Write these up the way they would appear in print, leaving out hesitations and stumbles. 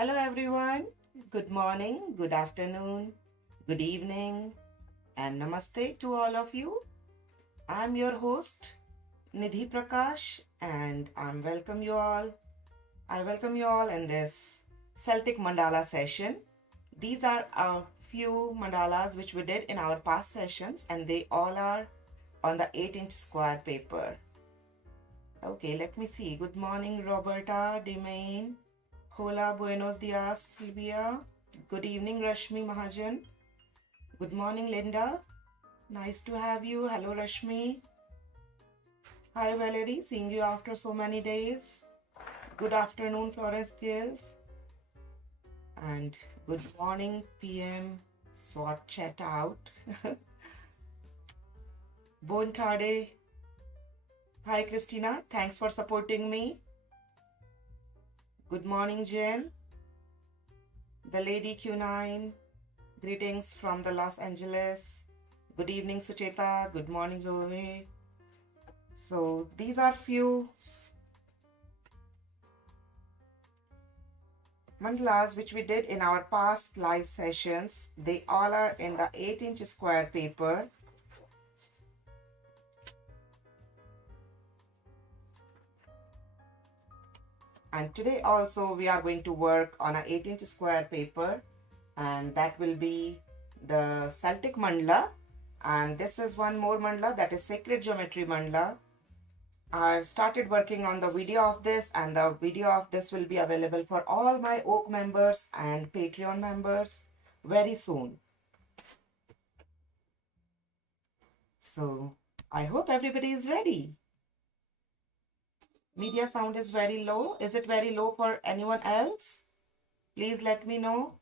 Hello everyone. Good morning, good afternoon, good evening, and namaste to all of you. I'm your host Nidhi Prakash and I welcome you all in this Celtic Mandala session. These are a few mandalas which we did in our past sessions and they all are on the 8-inch square paper. Okay, let me see. Good morning, Roberta, Demain. Hola, buenos dias, Sylvia. Good evening, Rashmi Mahajan. Good morning, Linda. Nice to have you. Hello, Rashmi. Hi, Valerie. Seeing you after so many days. Good afternoon, Florence Gills. And good morning, PM. Sort chat out. Bon tarde. Hi, Christina. Thanks for supporting me. Good morning, Jen. The Lady Q9. Greetings from the Los Angeles. Good evening, Sucheta. Good morning, Zoe. So these are few mandalas which we did in our past live sessions. They all are in the 8-inch square paper. And today also we are going to work on an 8-inch square paper, and that will be the Celtic Mandala. And this is one more mandala, that is Sacred Geometry Mandala. I've started working on the video of this, and the video of this will be available for all my Oak members and Patreon members very soon. So I hope everybody is ready. Media sound is very low. Is it very low for anyone else? Please let me know.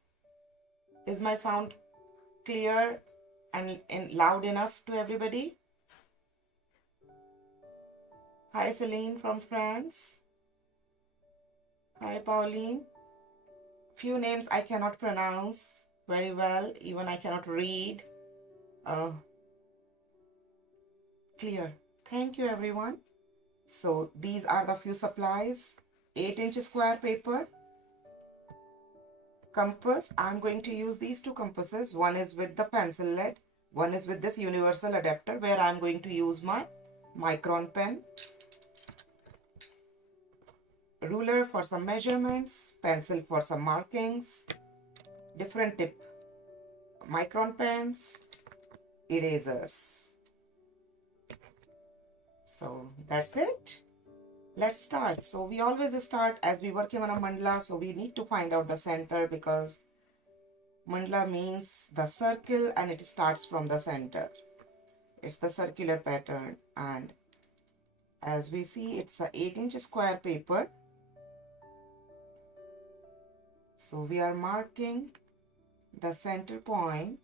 Is my sound clear and loud enough to everybody? Hi, Celine from France. Hi, Pauline. Few names I cannot pronounce very well. Even I cannot read. Clear. Thank you, everyone. So these are the few supplies. 8-inch square paper. Compass. I'm going to use these two compasses. One is with the pencil lead. One is with this universal adapter where I'm going to use my micron pen. Ruler for some measurements. Pencil for some markings. Different tip micron pens. Erasers. So that's it. Let's start. So we always start as we working on a mandala. So we need to find out the center, because mandala means the circle and it starts from the center. It's the circular pattern, and as we see, it's a 8-inch square paper. So we are marking the center point.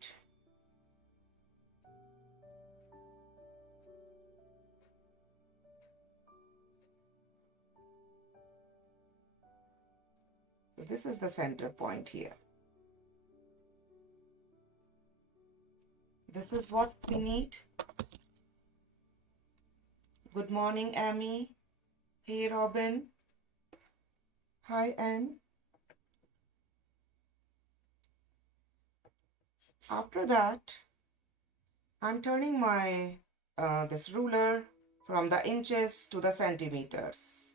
So this is the center point here. This is what we need. Good morning, Amy. Hey, Robin. Hi, Anne. After that, I'm turning my this ruler from the inches to the centimeters.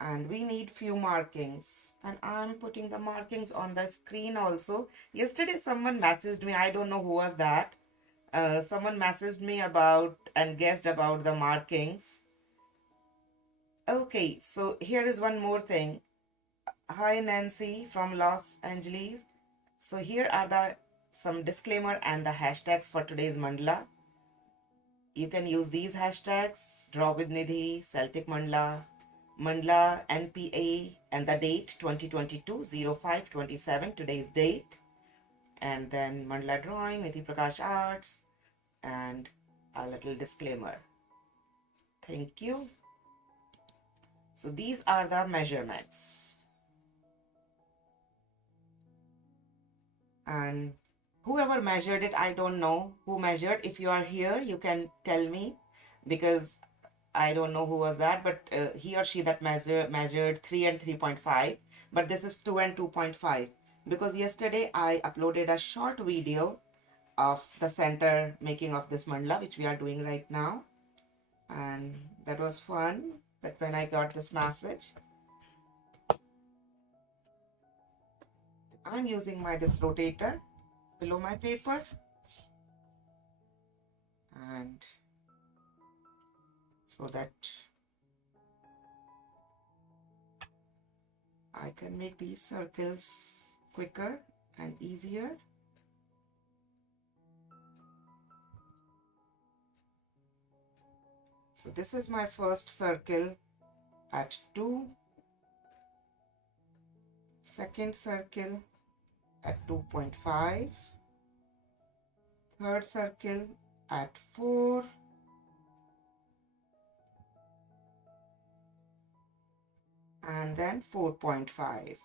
And we need few markings, and I'm putting the markings on the screen also. Yesterday someone messaged me, I don't know who was that. Someone messaged me about and guessed about the markings. Okay, so here is one more thing. Hi, Nancy from Los Angeles. So here are some disclaimer and the hashtags for today's mandala. You can use these hashtags: Draw with Nidhi, Celtic Mandala, MandalaNPA, and the date 2022-05-27, today's date, and then mandala drawing, Nidhi Prakash Arts, and a little disclaimer. Thank you. So these are the measurements, and whoever measured it, I don't know who measured. If you are here, you can tell me, because I don't know who was that, but he or she that measured 3 and 3.5. but this is 2 and 2.5 because yesterday I uploaded a short video of the center making of this mandala, which we are doing right now, and that was fun. That when I got this message, I'm using this rotator below my paper, and so that I can make these circles quicker and easier. So this is my first circle at 2, second circle at 2.5, third circle at 4, and then 4.5.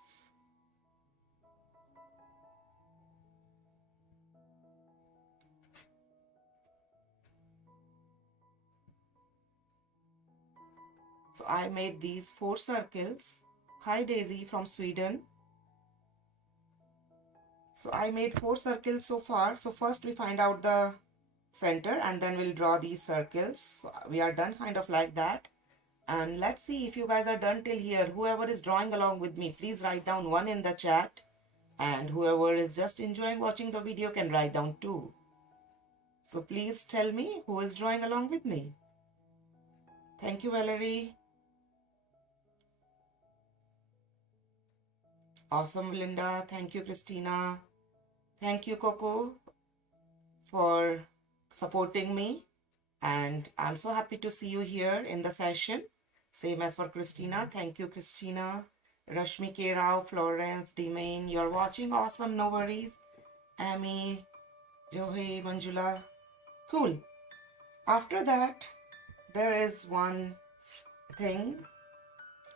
So I made these 4 circles. Hi Daisy from Sweden. So I made 4 circles so far. So first we find out the center and then we'll draw these circles. So we are done kind of like that. And let's see if you guys are done till here. Whoever is drawing along with me, please write down 1 in the chat. And whoever is just enjoying watching the video can write down 2. So please tell me who is drawing along with me. Thank you, Valerie. Awesome, Linda. Thank you, Christina. Thank you, Coco, for supporting me. And I'm so happy to see you here in the session. Same as for Christina. Thank you, Christina. Rashmi K. Rao, Florence, Demain. You're watching. Awesome. No worries. Amy, Johi, Manjula. Cool. After that, there is one thing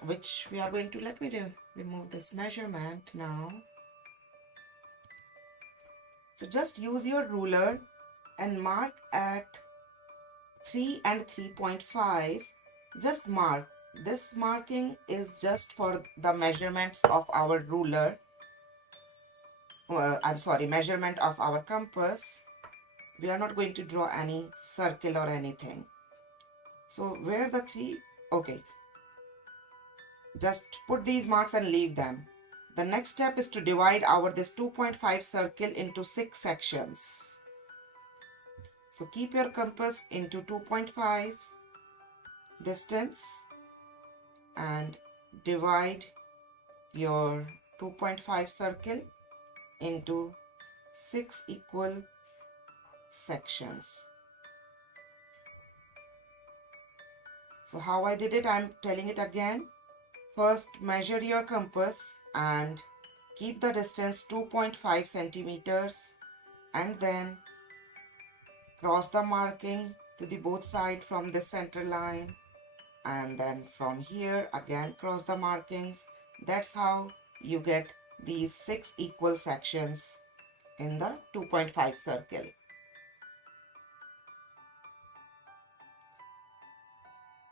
which we are going to, let me remove this measurement now. So just use your ruler and mark at 3 and 3.5. Just mark. This marking is just for the measurements of our ruler. I'm sorry, measurement of our compass. We are not going to draw any circle or anything. So where the 3, okay. Just put these marks and leave them. The next step is to divide this 2.5 circle into 6 sections. So keep your compass into 2.5 distance and divide your 2.5 circle into 6 equal sections. So how I did it, I'm telling it again. First, measure your compass and keep the distance 2.5 centimeters, and then cross the marking to the both sides from the center line, and then from here again cross the markings. That's how you get these 6 equal sections in the 2.5 circle.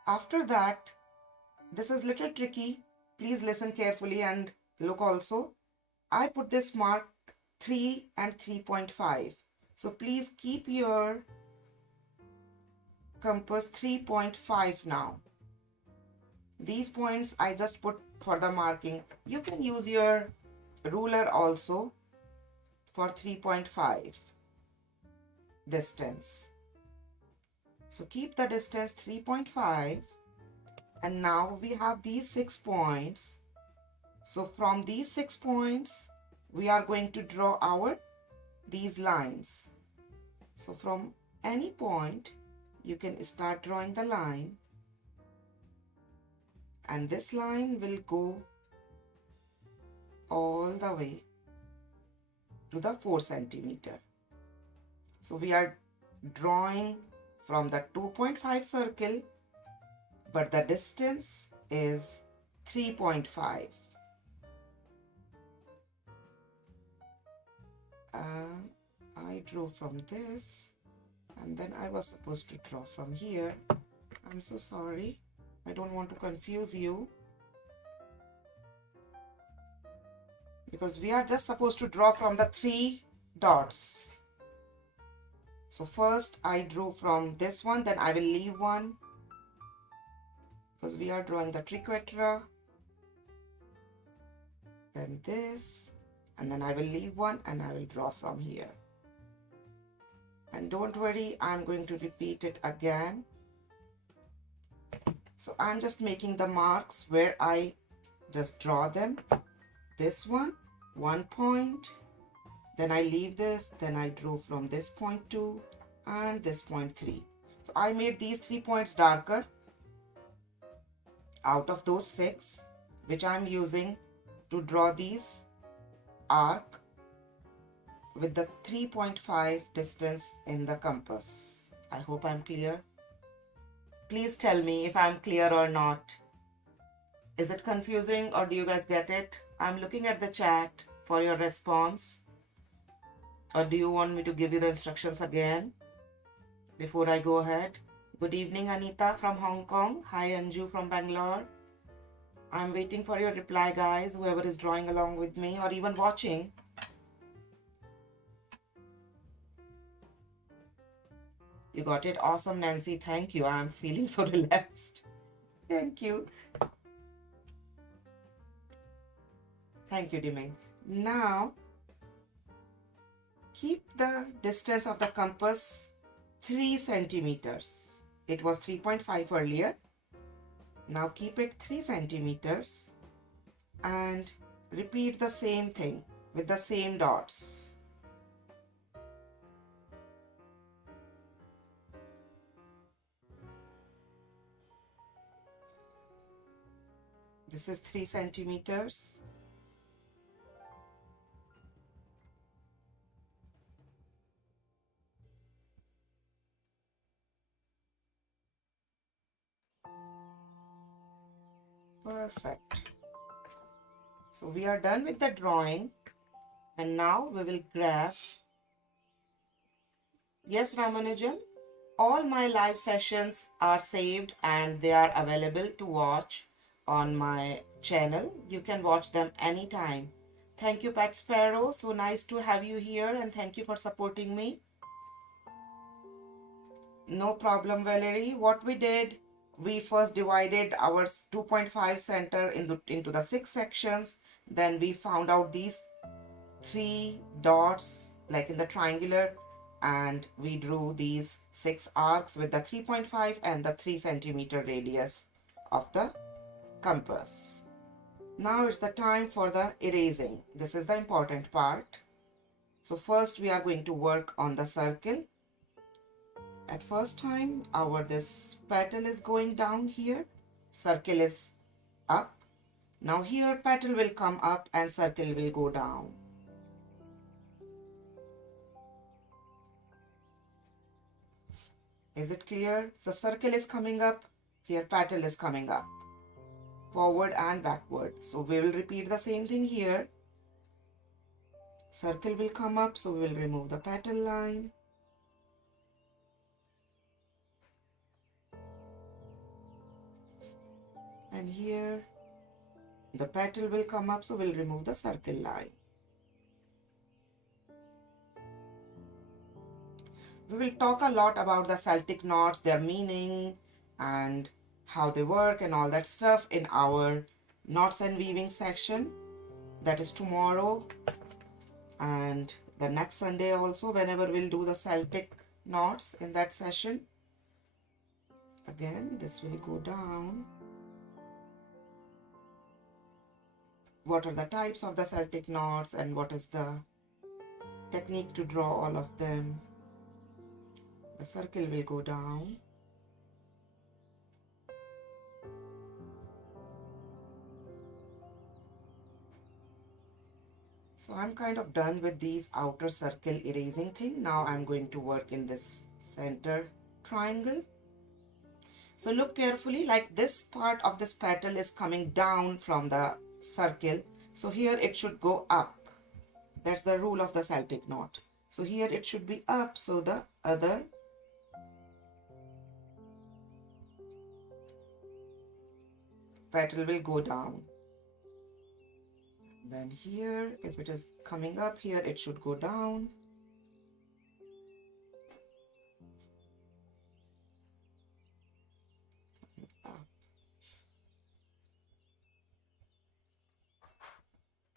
After that, this is little tricky. Please listen carefully and look also. I put this mark 3 and 3.5. So please keep your compass 3.5 now. These points I just put for the marking. You can use your ruler also for 3.5 distance. So keep the distance 3.5. And now we have these 6 points. So from these 6 points, we are going to draw these lines. So from any point, you can start drawing the line. And this line will go all the way to the 4 centimeter. So we are drawing from the 2.5 circle, but the distance is 3.5. I drew from this and then I was supposed to draw from here. I'm so sorry. I don't want to confuse you. because we are just supposed to draw from the 3 dots. So first I drew from this one, then I will leave one because we are drawing the triquetra, then this, and then I will leave one and I will draw from here. And don't worry, I'm going to repeat it again. So I'm just making the marks where I just draw them. This one point, then I leave this, then I drew from this point 2 and this point 3. So I made these 3 points darker out of those 6, which I'm using to draw these arc with the 3.5 distance in the compass. I hope I'm clear. Please tell me if I'm clear or not. Is it confusing or do you guys get it? I'm looking at the chat for your response. Or do you want me to give you the instructions again before I go ahead? Good evening, Anita from Hong Kong. Hi, Anju from Bangalore. I'm waiting for your reply, guys, whoever is drawing along with me or even watching. You got it? Awesome, Nancy. Thank you. I'm feeling so relaxed. Thank you. Thank you, Dimeng. Now, keep the distance of the compass 3 centimeters. It was 3.5 earlier. Now keep it 3 centimeters and repeat the same thing with the same dots. This is 3 centimeters. Perfect. So we are done with the drawing and now we will grab. Yes, Ramanujan, all my live sessions are saved and they are available to watch on my channel. You can watch them anytime. Thank you, Pat Sparrow. So nice to have you here and thank you for supporting me. No problem, Valerie. What we did, we first divided our 2.5 center into the 6 sections. Then we found out these 3 dots like in the triangular and we drew these 6 arcs with the 3.5 and the 3 centimeter radius of the compass. Now it's the time for the erasing. This is the important part. So first we are going to work on the circle. At first time, this petal is going down here, circle is up. Now here petal will come up and circle will go down. Is it clear? The circle is coming up, here petal is coming up, forward and backward. So we will repeat the same thing here. Circle will come up, so we will remove the petal line. And here the petal will come up, so we'll remove the circle line. We will talk a lot about the Celtic knots, their meaning and how they work and all that stuff in our knots and weaving section. That is tomorrow and the next Sunday also, whenever we'll do the Celtic knots in that session. Again, this will go down. What are the types of the Celtic knots and what is the technique to draw all of them. The circle will go down. So I'm kind of done with these outer circle erasing thing. Now I'm going to work in this center triangle. So look carefully, like this part of this petal is coming down from the circle. So here it should go up. That's the rule of the Celtic knot. So here it should be up, so the other petal will go down. Then here, if it is coming up here, it should go down. Up.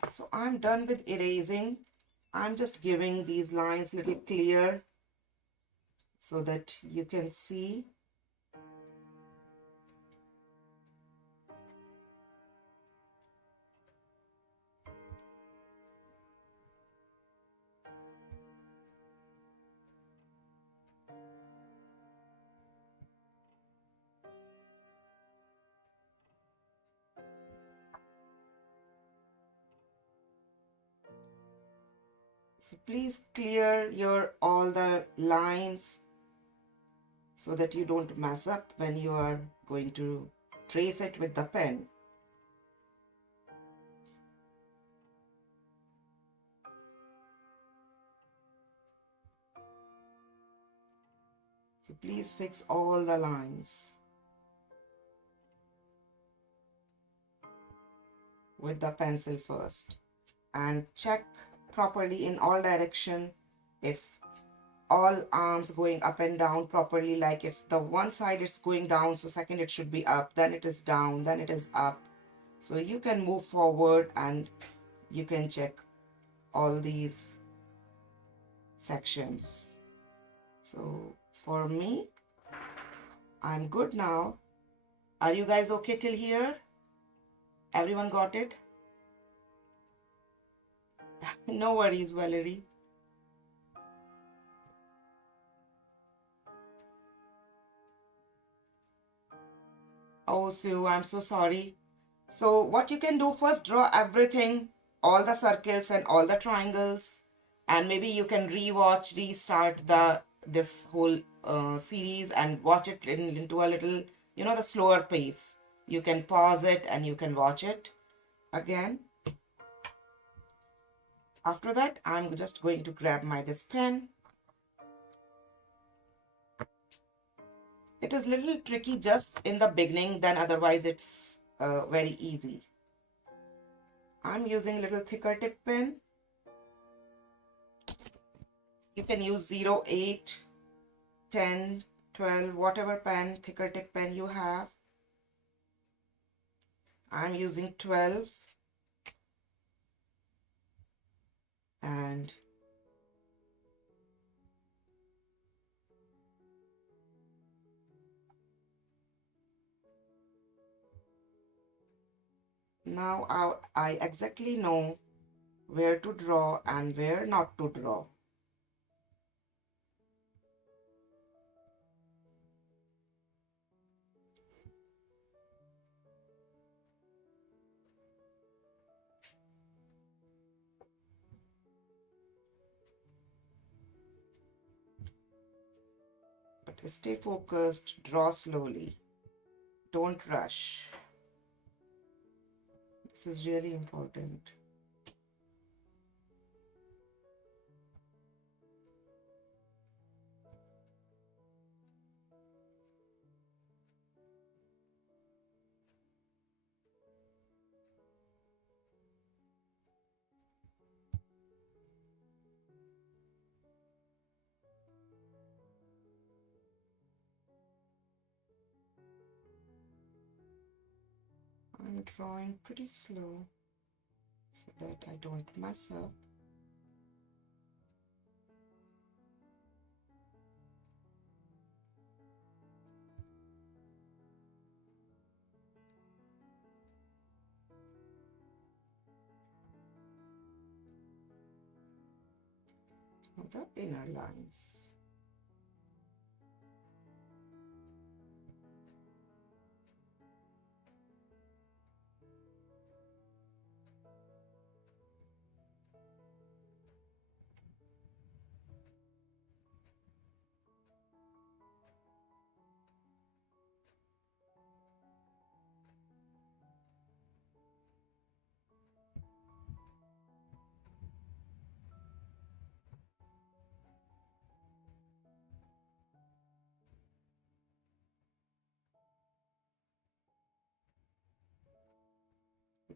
So I'm done with erasing. I'm just giving these lines a little clear so that you can see. So please clear your all the lines so that you don't mess up when you are going to trace it with the pen. So please fix all the lines with the pencil first and check properly in all direction if all arms going up and down properly. Like if the one side is going down, so second it should be up, then it is down, then it is up. So you can move forward and you can check all these sections. So for me, I'm good now. Are you guys okay till here? Everyone got it? No worries, Valerie. Oh, Sue, I'm so sorry. So what you can do first, draw everything, all the circles and all the triangles, and maybe you can rewatch, restart this whole series and watch it into a little, the slower pace. You can pause it and you can watch it again. After that, I'm just going to grab this pen. It is a little tricky just in the beginning, then otherwise it's very easy. I'm using a little thicker tip pen. You can use 0, 8, 10, 12, whatever pen, thicker tip pen you have. I'm using 12. And now I exactly know where to draw and where not to draw. But stay focused, draw slowly. Don't rush. This is really important. I'm drawing pretty slow so that I don't mess up. The inner lines.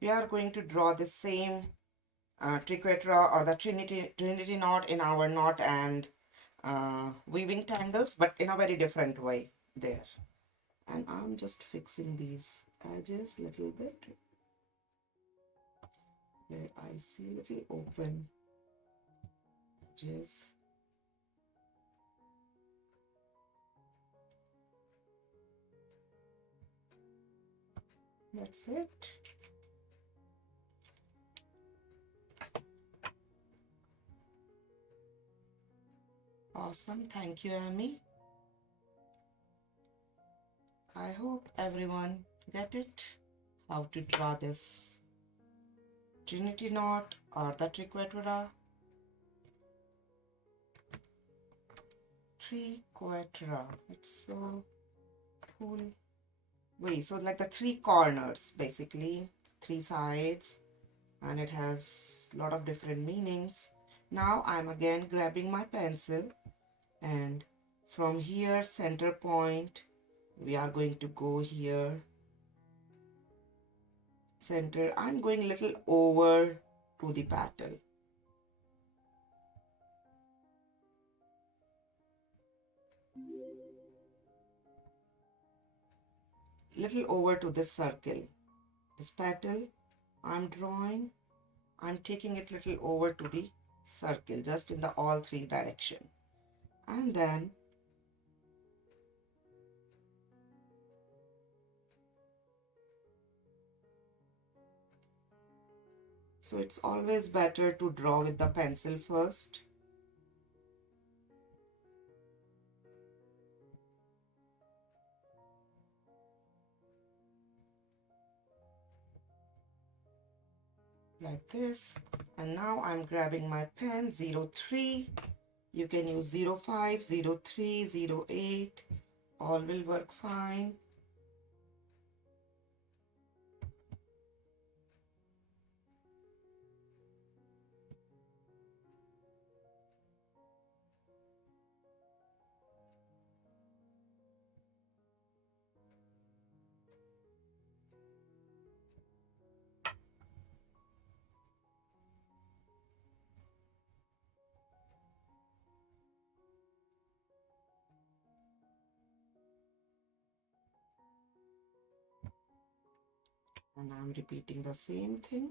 We are going to draw the same triquetra or the Trinity knot in our knot and weaving tangles, but in a very different way there. And I'm just fixing these edges a little bit where I see little open edges. That's it. Awesome. Thank you, Amy. I hope everyone get it, how to draw this Trinity knot or the triquetra. Triquetra. It's so cool. Wait, so like the three corners, basically, three sides, and it has a lot of different meanings. Now I'm again grabbing my pencil, and from here, center point, we are going to go here. Center, I'm going a little over to the petal. Little over to this circle. This petal I'm drawing, I'm taking it little over to the circle, just in the all three direction. And then so it's always better to draw with the pencil first. Like this. And now I'm grabbing my pen 03. You can use 05, 03, 08. All will work fine. And I'm repeating the same thing.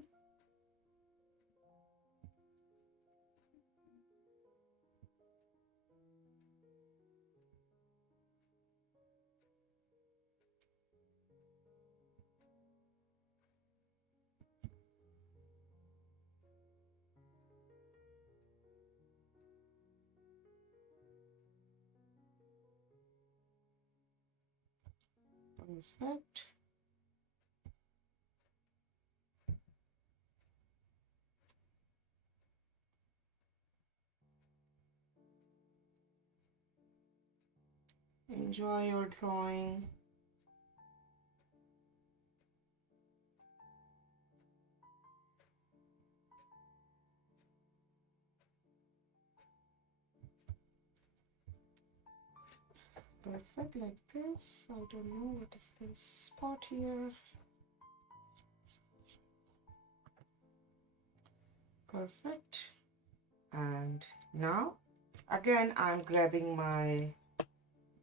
Perfect. Enjoy your drawing. Perfect, like this. I don't know what is this spot here. Perfect. And now again I'm grabbing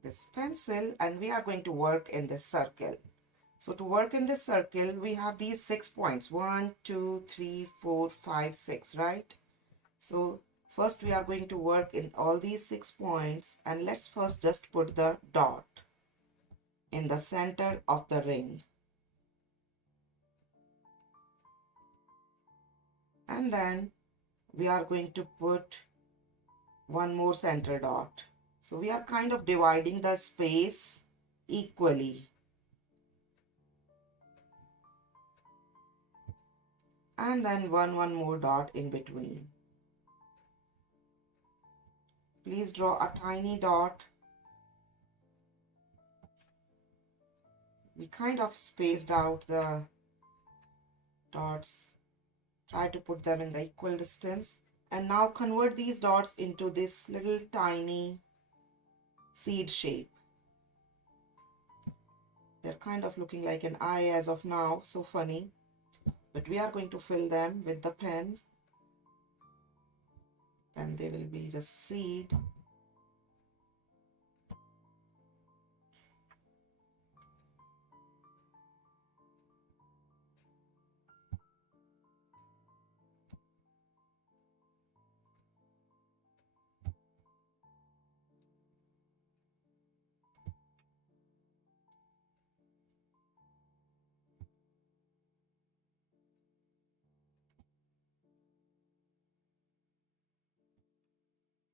this pencil and we are going to work in this circle. So to work in this circle, we have these 6 points. 1, 2, 3, 4, 5, 6, right? So first we are going to work in all these 6 points, and let's first just put the dot in the center of the ring. And then we are going to put one more center dot. So we are kind of dividing the space equally. And then one more dot in between. Please draw a tiny dot. We kind of spaced out the dots. Try to put them in the equal distance. And now convert these dots into this little tiny seed shape. They're kind of looking like an eye as of now, so funny. But we are going to fill them with the pen. then they will be just seed.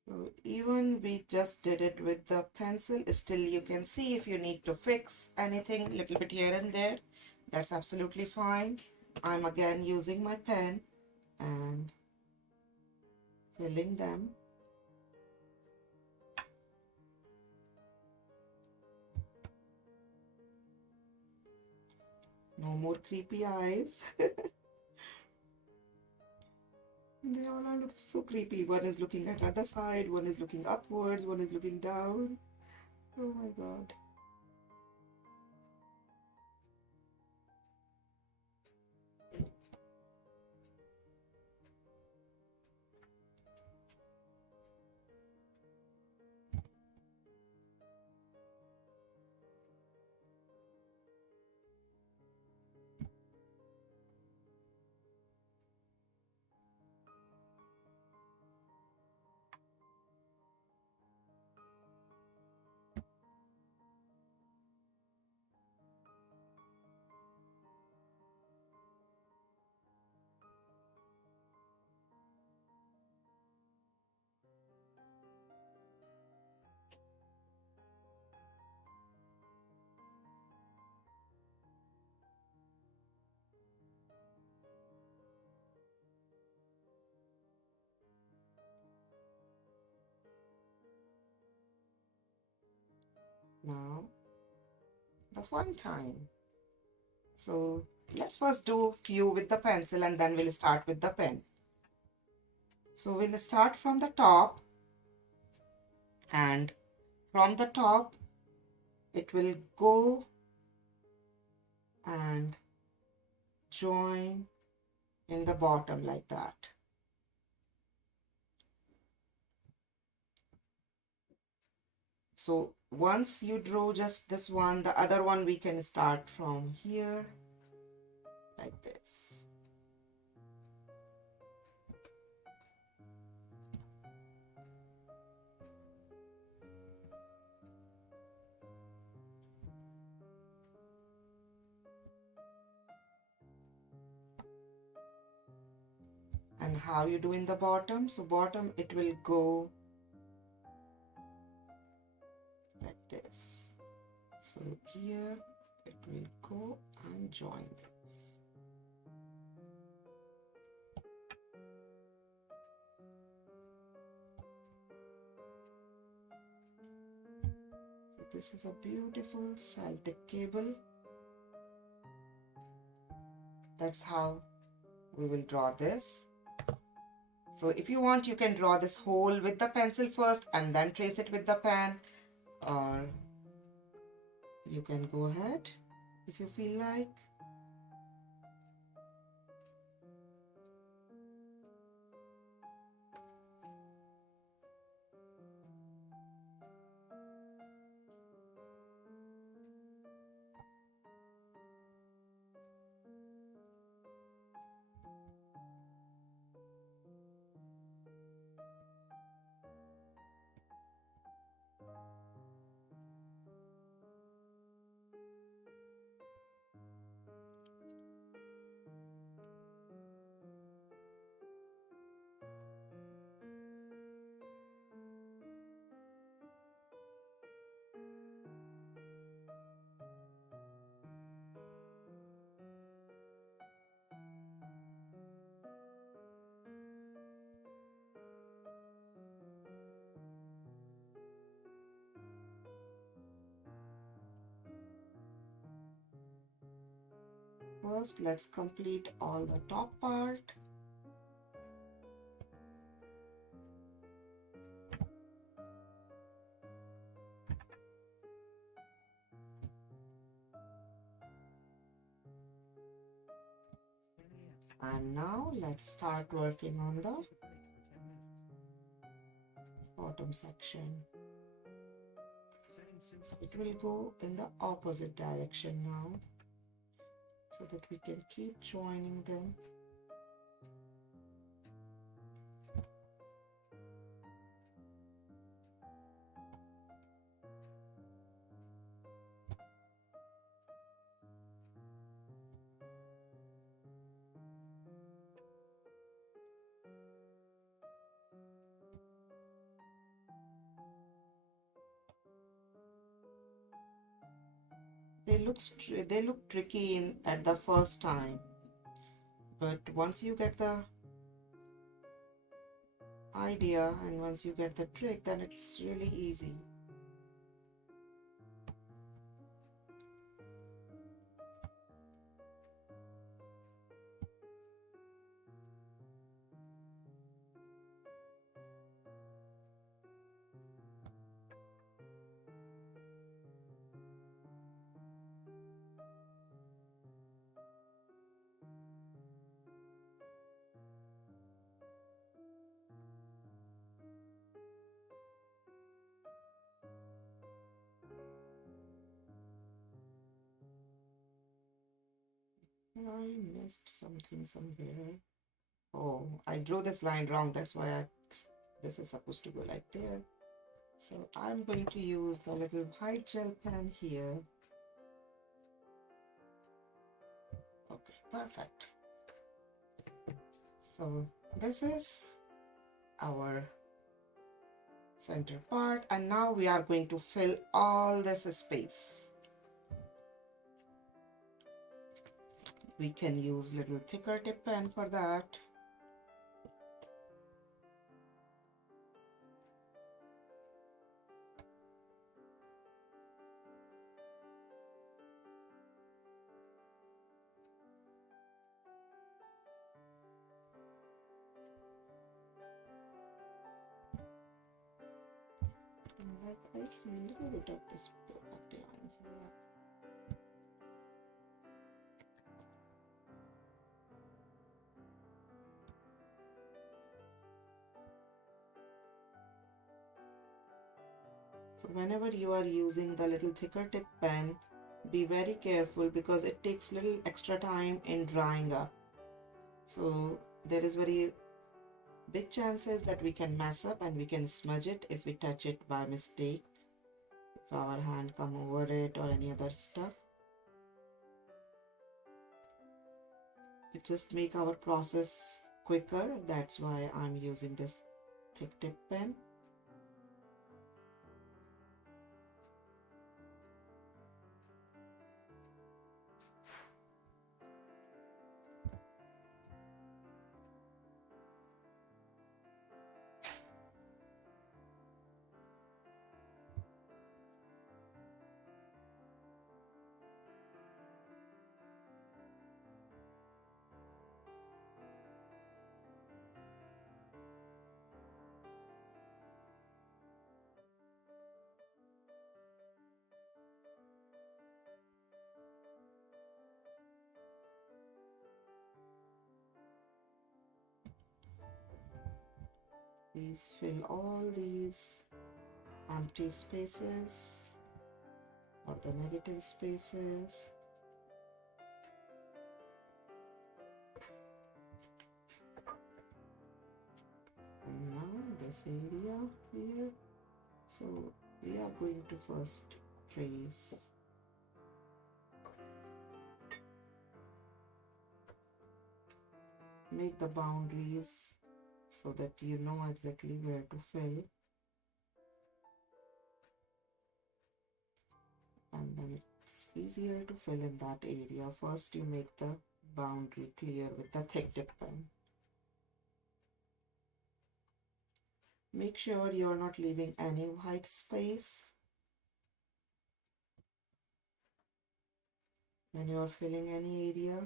So even we just did it with the pencil, still you can see if you need to fix anything little bit here and there, that's absolutely fine. I'm again using my pen and filling them. No more creepy eyes. They all are looking so creepy. One is looking at the other side, one is looking upwards, one is looking down. Oh my god. Now, the fun time. So let's first do few with the pencil and then we'll start with the pen. So we'll start from the top, and from the top it will go and join in the bottom like that. So once you draw just this one, the other one we can start from here like this. And how you do in the bottom? So bottom it will go like this. So here it will go and join this. So this is a beautiful Celtic cable. That's how we will draw this. So if you want, you can draw this hole with the pencil first and then trace it with the pen, or you can go ahead if you feel like. First, let's complete all the top part. And now let's start working on the bottom section. So it will go in the opposite direction now, so that we can keep joining them. They look tricky at the first time, but once you get the idea and once you get the trick, then it's really easy. I missed something somewhere. Oh, I drew this line wrong. That's why this is supposed to go like there. So I'm going to use the little white gel pen here. Okay, perfect. So this is our center part, and now we are going to fill all this space. We can use little thicker tip pen for that. Like I see a little bit of this black line here. So whenever you are using the little thicker tip pen, be very careful because it takes little extra time in drying up. So there is very big chances that we can mess up and we can smudge it if we touch it by mistake, if our hand come over it or any other stuff. It just make our process quicker. That's why I'm using this thick tip pen. Please fill all these empty spaces or the negative spaces. And now this area here. So we are going to first trace. Make the boundaries so that you know exactly where to fill. And then it's easier to fill in that area. First you make the boundary clear with the thick tip pen. Make sure you're not leaving any white space when you're filling any area.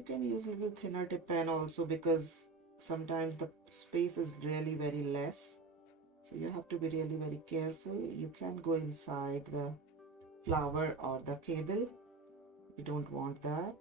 You can use a little thinner tip pen also, because sometimes the space is really very less. So you have to be really very careful. You can go inside the flower or the cable. You don't want that.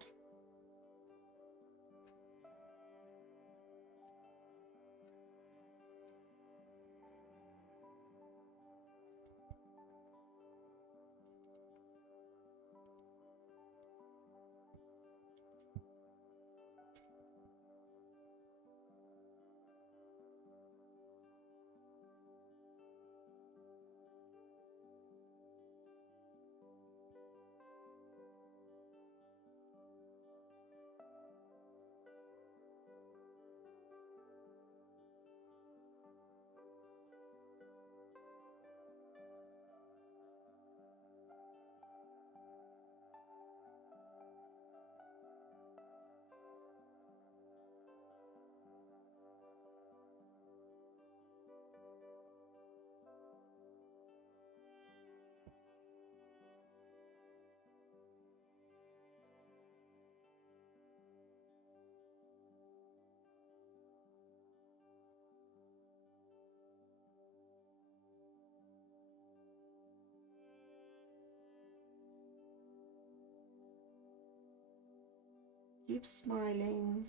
Keep smiling.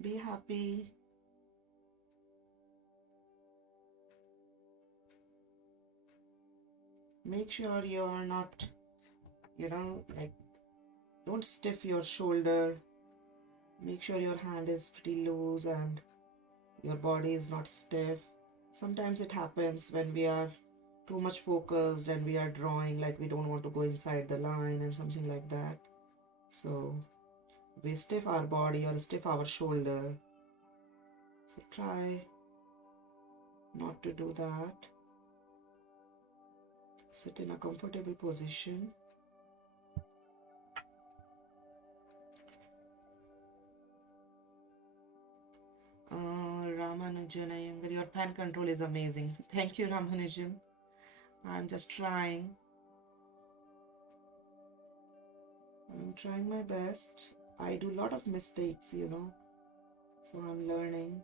Be happy. Make sure you're not, like, don't stiff your shoulder. Make sure your hand is pretty loose and your body is not stiff. Sometimes it happens when we are too much focused and we are drawing, like we don't want to go inside the line and something like that. So we stiff our body or stiff our shoulder. So try not to do that. Sit in a comfortable position. Ramanujan Iyengar, your pen control is amazing. Thank you, Ramanujan. I'm just trying. I'm trying my best. I do a lot of mistakes, so I'm learning.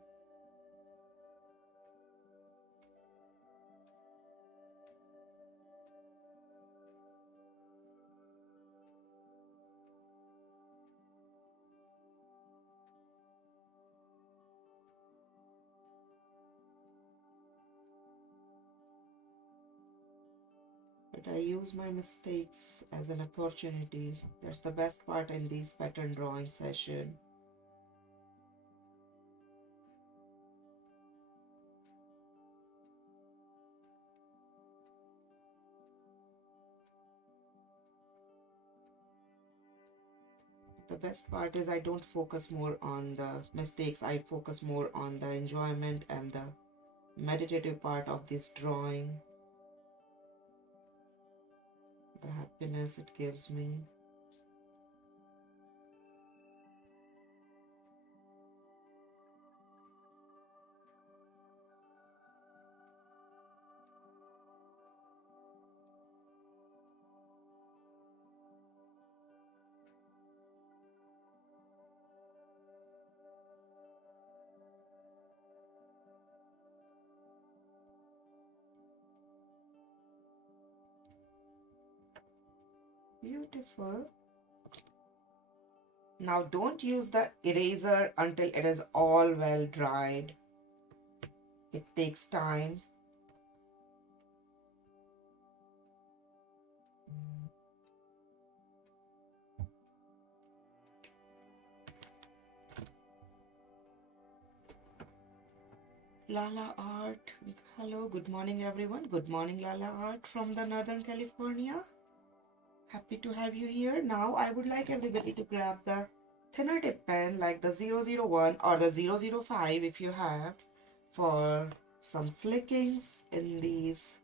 But I use my mistakes as an opportunity. That's the best part in these pattern drawing session. The best part is I don't focus more on the mistakes. I focus more on the enjoyment and the meditative part of this drawing. The happiness it gives me. Beautiful. Now don't use the eraser until it is all well dried. It takes time. Lala Art. Hello, good morning everyone. Good morning, Lala Art from the Northern California. Happy to have you here. Now I would like everybody to grab the thinner tip pen like the 001 or the 005 if you have, for some flickings in these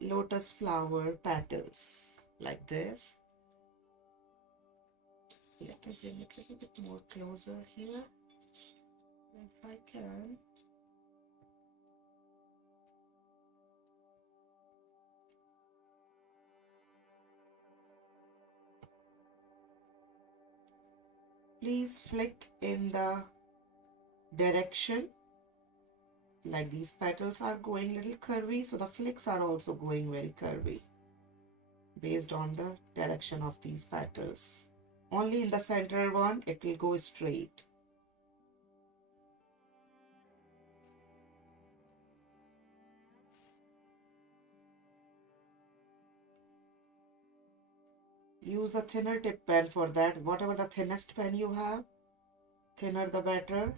lotus flower petals like this. Let me bring it a little bit more closer here if I can. Please flick in the direction, like these petals are going little curvy, so the flicks are also going very curvy based on the direction of these petals. Only in the center one it will go straight. Use the thinner tip pen for that. Whatever the thinnest pen you have, thinner the better.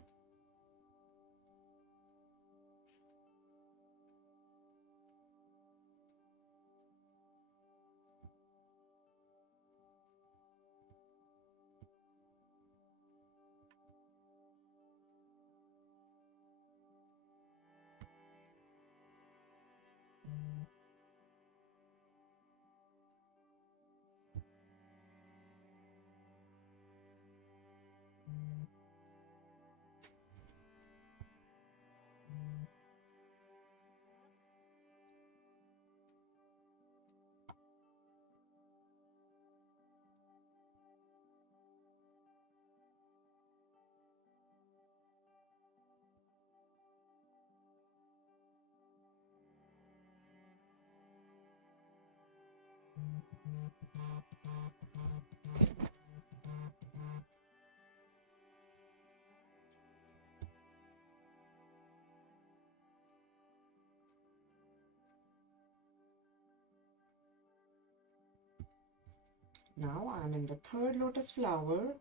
Now I'm in the third lotus flower,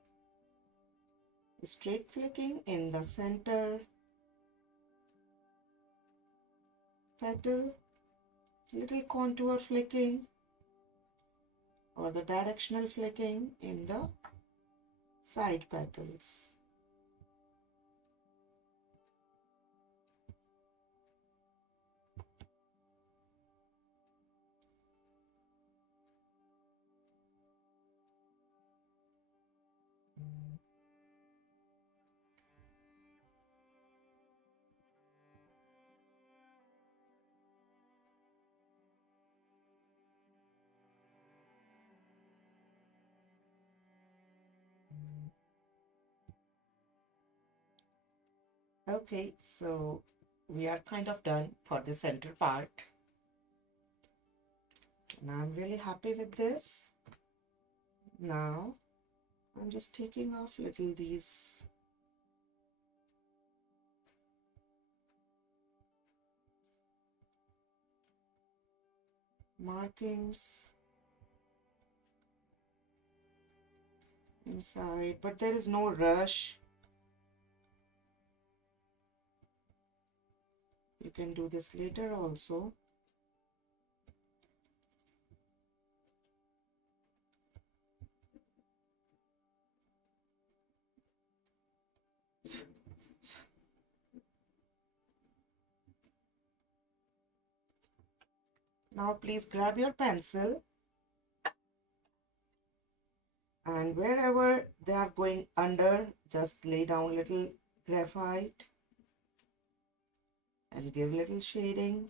straight flicking in the center petal, little contour flicking or the directional flicking in the side petals. Okay, so we are kind of done for the center part. And I'm really happy with this. Now I'm just taking off little these markings inside, but there is no rush. You can do this later also. Now please grab your pencil and wherever they are going under, just lay down little graphite and give little shading.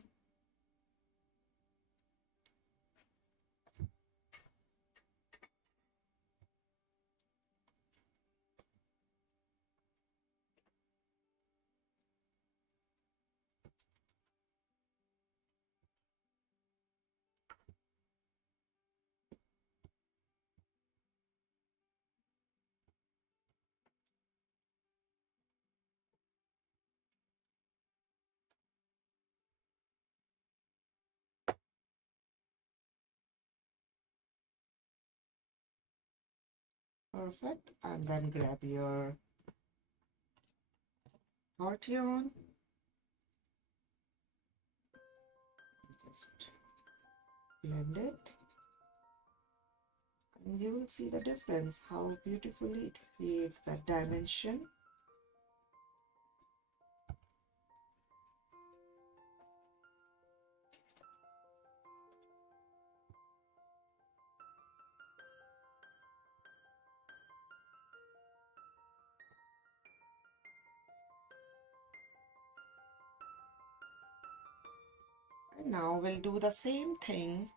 Perfect. And then grab your heart yarn. Just blend it. And you will see the difference, how beautifully it creates that dimension. And now we'll do the same thing,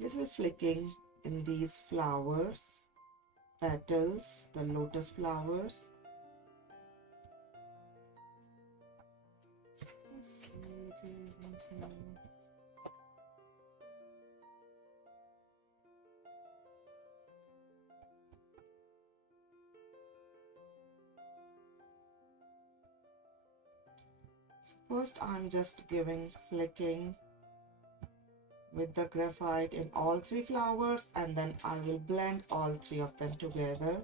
little flicking in these flowers. petals, the lotus flowers. So first I'm just flicking with the graphite in all three flowers, and then I will blend all three of them together.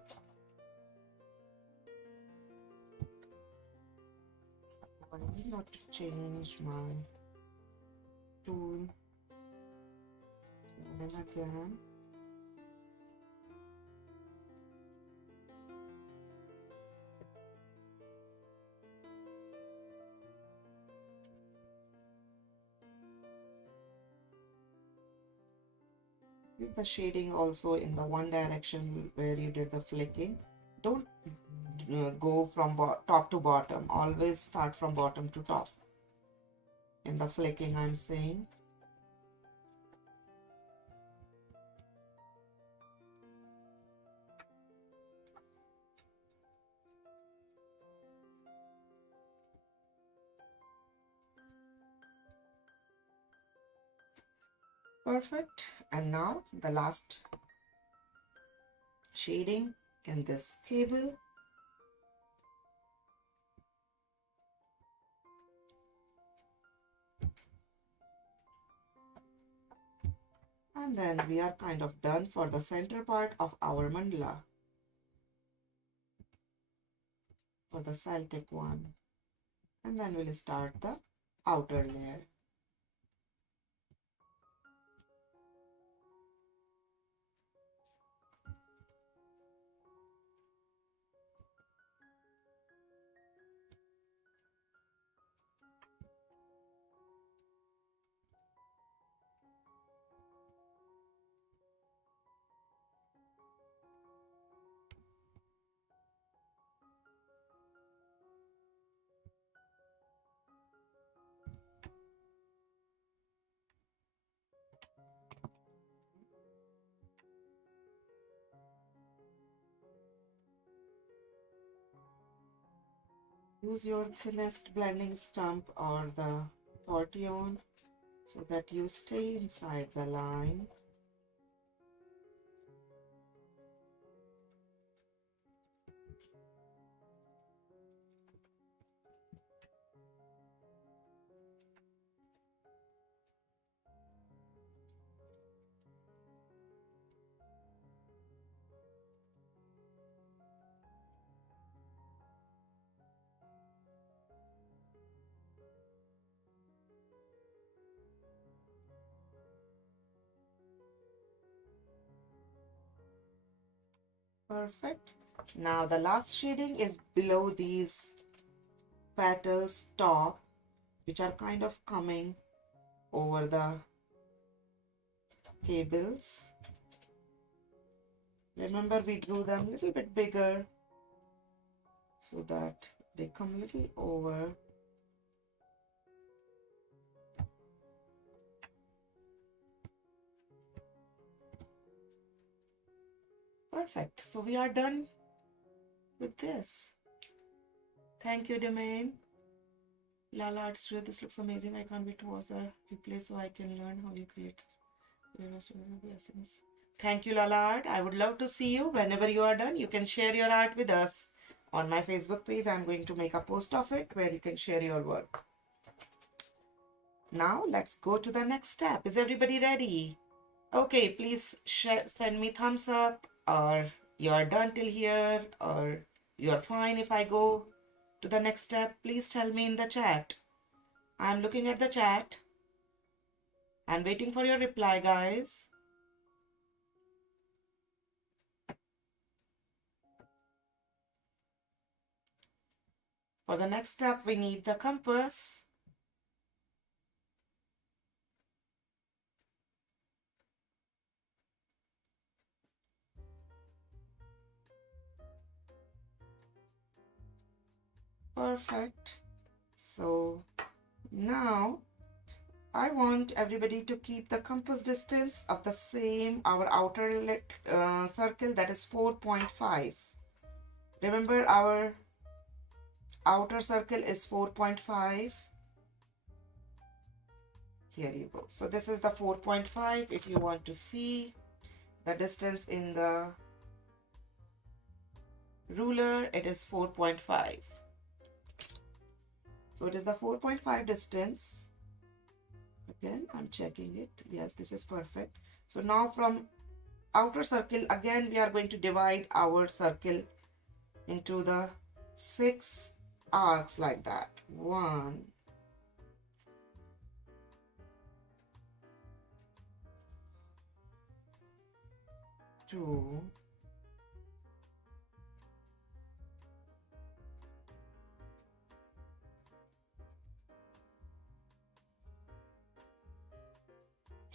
So I need not to change my tool again and again. Give the shading also in the one direction where you did the flicking. Don't go from top to bottom. Always start from bottom to top. In the flicking, I'm saying. Perfect. And now the last shading in this cable. And then we are kind of done for the center part of our mandala, for the Celtic one. And then we'll start the outer layer. Use your thinnest blending stump or the tortillon so that you stay inside the line. Perfect. Now the last shading is below these petals top, which are kind of coming over the cables. Remember, we drew them a little bit bigger so that they come a little over. Perfect. So we are done with this. Thank you, Domain. Lala Art Studio, this looks amazing. I can't wait to watch the replay so I can learn how you create. Blessings. Thank you, Lala Art. I would love to see you whenever you are done. You can share your art with us on my Facebook page. I'm going to make a post of it where you can share your work. Now let's go to the next step. Is everybody ready? Okay, please send me thumbs up, or you are done till here, or you are fine if I go to the next step. Please tell me in the chat. I'm looking at the chat and waiting for your reply, guys. For the next step, we need the compass. Perfect. So now I want everybody to keep the compass distance of the same, our outer circle, that is 4.5. Remember, our outer circle is 4.5. Here you go. So this is the 4.5. If you want to see the distance in the ruler, it is 4.5. So it is the 4.5 distance. Again, I'm checking it. Yes, this is perfect. So now from outer circle, again, we are going to divide our circle into the 6 arcs like that. 1, 2,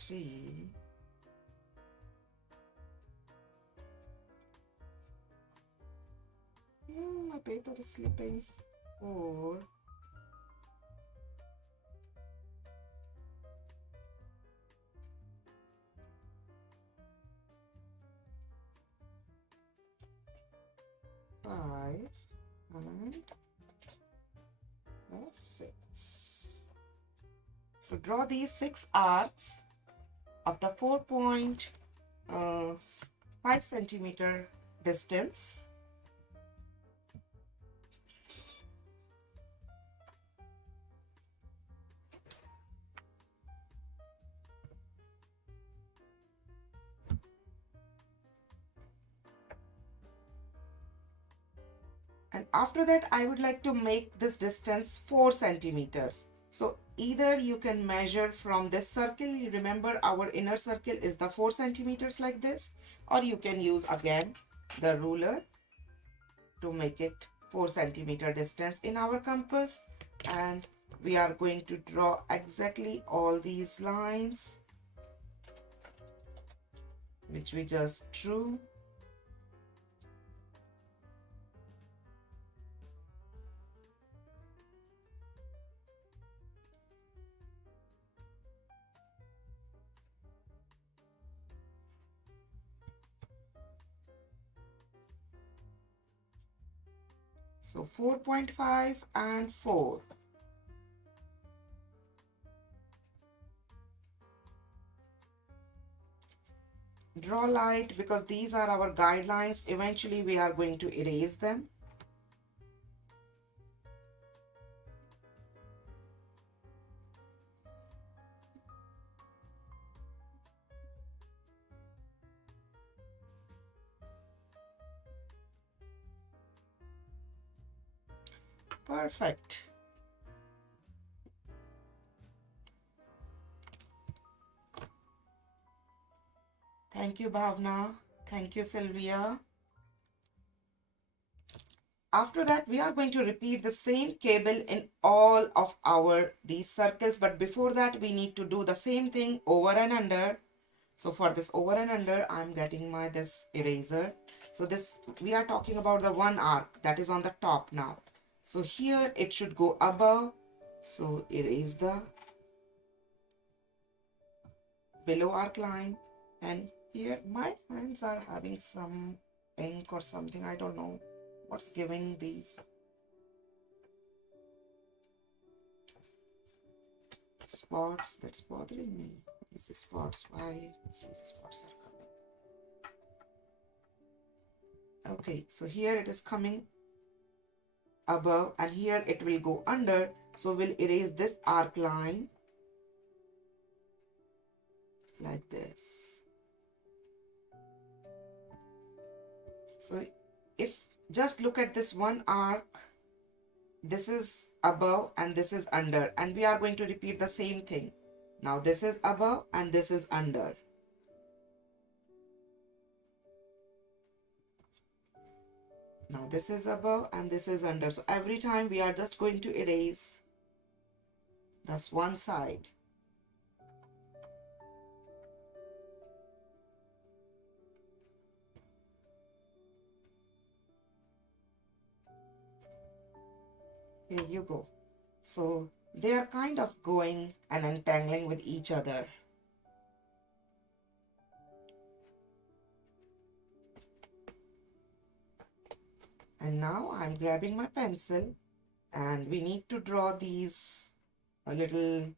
3, 4. My paper is slipping. 4, 5, and 6. So draw these 6 arcs of the 4.5 centimeter distance. And after that, I would like to make this distance 4 centimeters. So either you can measure from this circle, you remember our inner circle is the 4 centimeters like this, or you can use again the ruler to make it 4 centimeter distance in our compass. And we are going to draw exactly all these lines which we just drew. So 4.5 and 4. Draw light because these are our guidelines. Eventually we are going to erase them. Perfect. Thank you, Bhavna. Thank you, Sylvia. After that, we are going to repeat the same cable in all of these circles. But before that, we need to do the same thing over and under. So for this over and under, I'm getting this eraser. So this, we are talking about the one arc that is on the top now. So here it should go above. So erase the below arc line. And here my hands are having some ink or something. I don't know what's giving these spots. That's bothering me. These spots, why these spots are coming? Okay, so here it is coming above and here it will go under. So we'll erase this arc line like this. So if just look at this one arc, this is above and this is under, and we are going to repeat the same thing. Now this is above and this is under. Now this is above and this is under. So every time we are just going to erase this one side. Here you go. So They are kind of going and untangling with each other. And now I'm grabbing my pencil and we need to draw these a little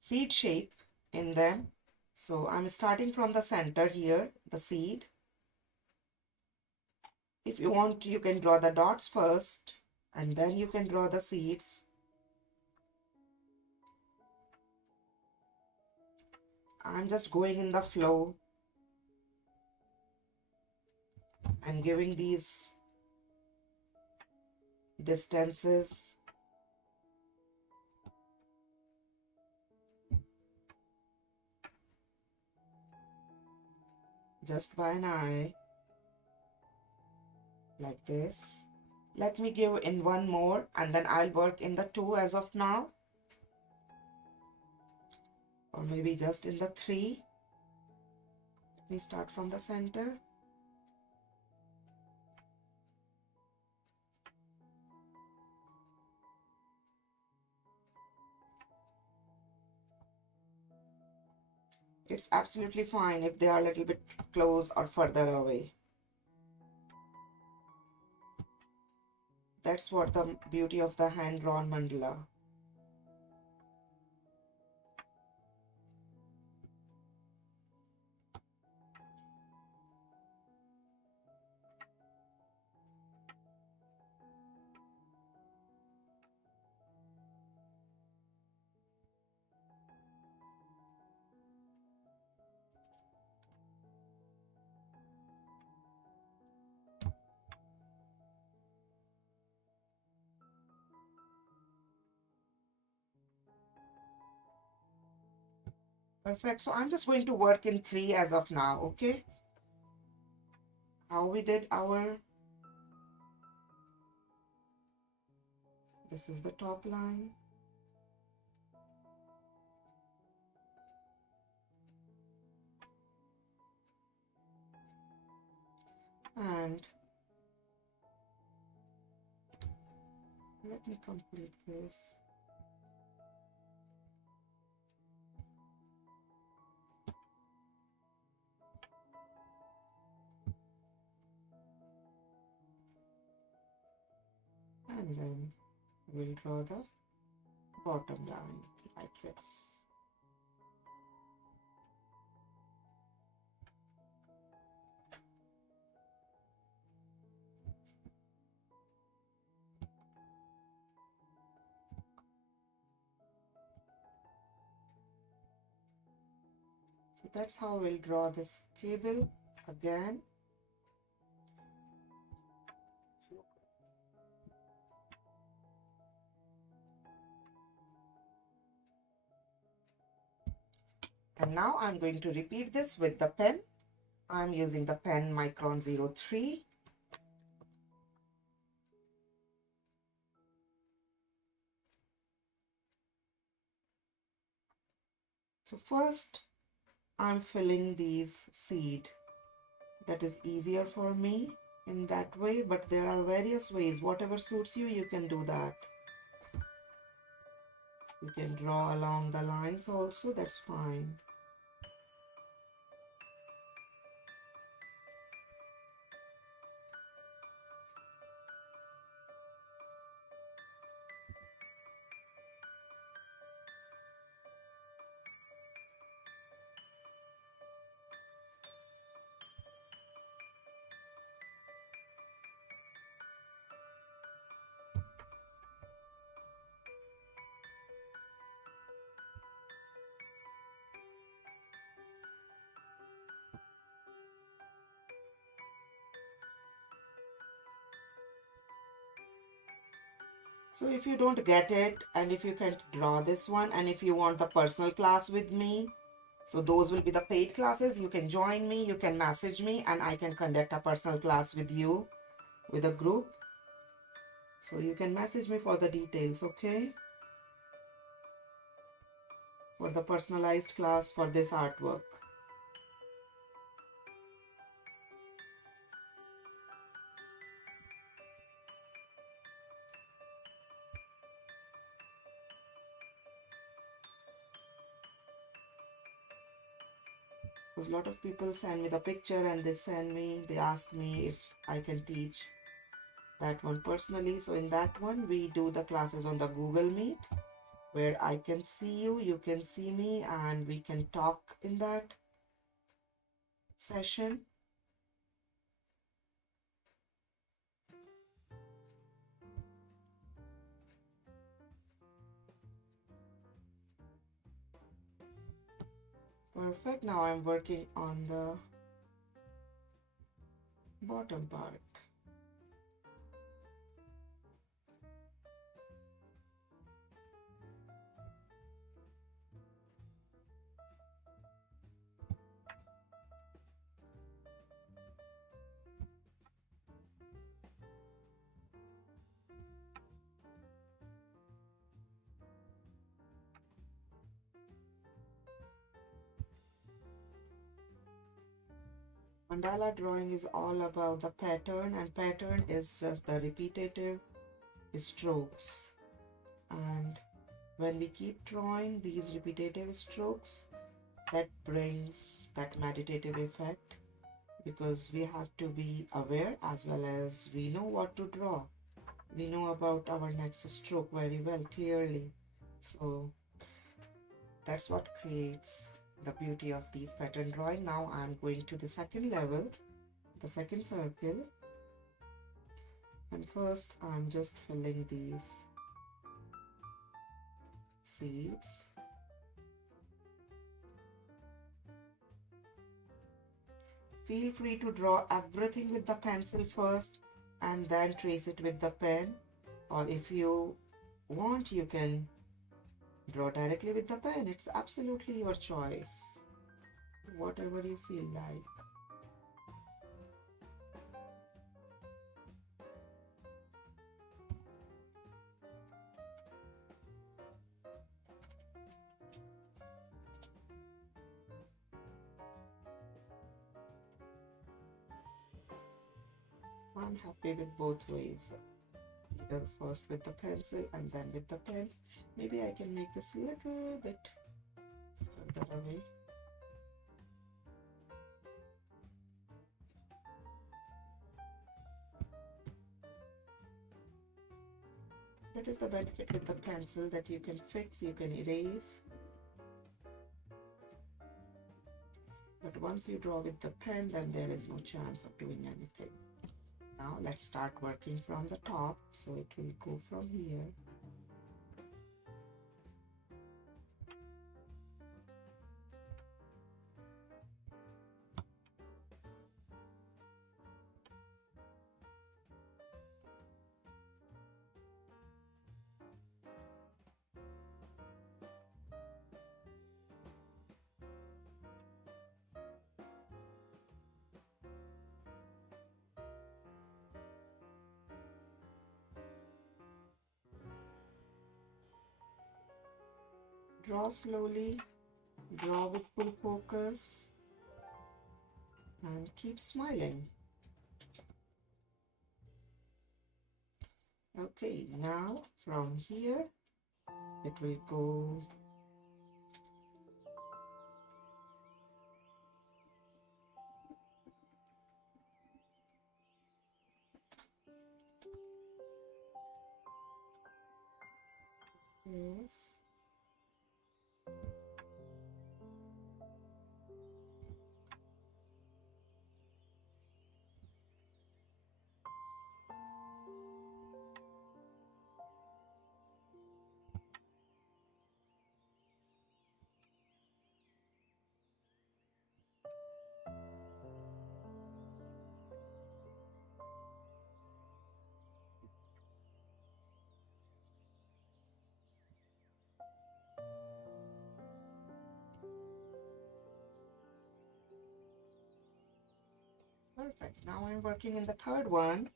seed shape in them. So I'm starting from the center here, the seed. If you want, you can draw the dots first and then you can draw the seeds. I'm just going in the flow and giving these distances. Just by an eye, like this. Let me give in one more and then I'll work in the two as of now. Or maybe just in the three. Let me start from the center. It's absolutely fine if they are a little bit close or further away. That's what the beauty of the hand-drawn mandala. Perfect. So I'm just going to work in three as of now, okay? How we did our... This is the top line. And let me complete this. And then we'll draw the bottom line like this. So that's how we'll draw this cable again. And now I'm going to repeat this with the pen. I'm using the pen Micron 03. So first I'm filling these seed. That is easier for me in that way, but there are various ways. Whatever suits you, you can do that. You can draw along the lines also, that's fine. So if you don't get it, and if you can't draw this one, and if you want the personal class with me, so those will be the paid classes. You can join me, you can message me, and I can conduct a personal class with you, with a group. So you can message me for the details, okay? For the personalized class for this artwork. Because a lot of people send me the picture and they ask me if I can teach that one personally. So in that one, we do the classes on the Google Meet where I can see you, you can see me, and we can talk in that session. Perfect. Now I'm working on the bottom part. Mandala drawing is all about the pattern, and pattern is just the repetitive strokes. And when we keep drawing these repetitive strokes, that brings that meditative effect, because we have to be aware as well as we know what to draw. We know about our next stroke very well, clearly. So that's what creates the beauty of these pattern drawing. Now I'm going to the second level, the second circle, and first I'm just filling these seeds. Feel free to draw everything with the pencil first and then trace it with the pen, or if you want you can draw directly with the pen. It's absolutely your choice, whatever you feel like. I'm happy with both ways, either first with the pencil and then with the pen. Maybe I can make this a little bit further away. That is the benefit with the pencil, that you can fix, you can erase. But once you draw with the pen, then there is no chance of doing anything. Now let's start working from the top. So it will go from here. Draw slowly, draw with full focus, and keep smiling. Okay, now from here it will go yes. Perfect. Now I'm working in the third one.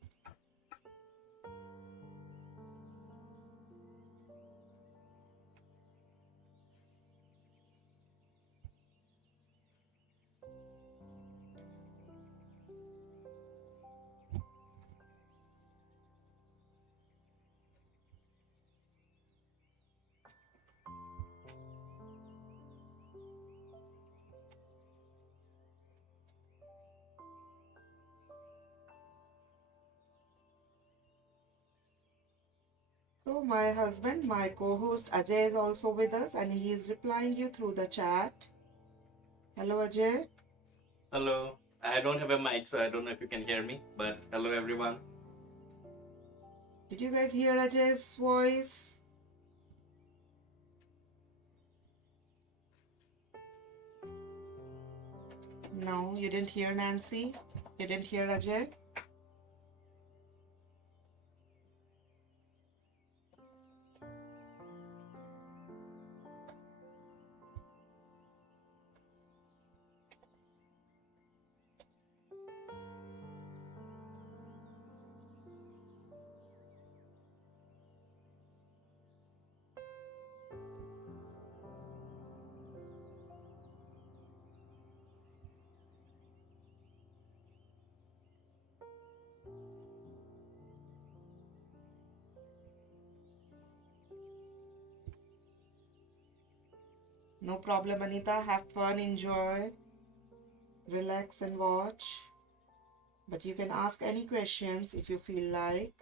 So my husband, my co-host Ajay is also with us and he is replying you through the chat. Hello Ajay. Hello. I don't have a mic, so I don't know if you can hear me, but hello everyone. Did you guys hear Ajay's voice? No, you didn't hear Nancy? You didn't hear Ajay? No problem, Anita. Have fun, enjoy, relax and watch. But you can ask any questions if you feel like.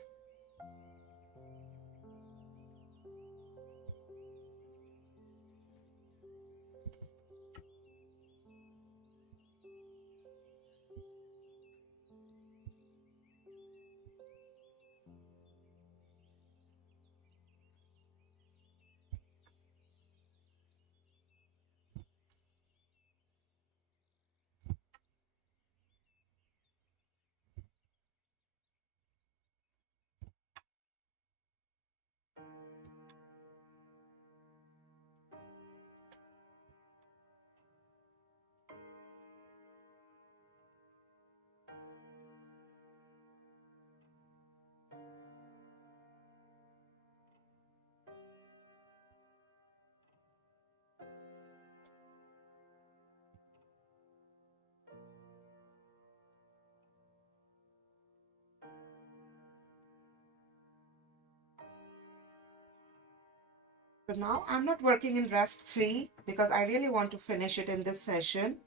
So now I'm not working in rest 3 because I really want to finish it in this session.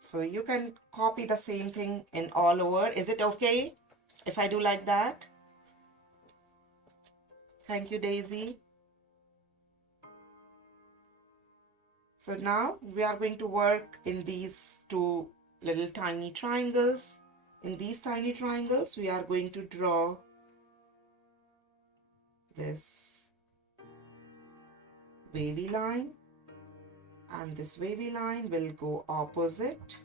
So you can copy the same thing in all over. Is it okay if I do like that? Thank you, Daisy. So now we are going to work in these two little tiny triangles. In these tiny triangles, we are going to draw this wavy line, and this wavy line will go opposite.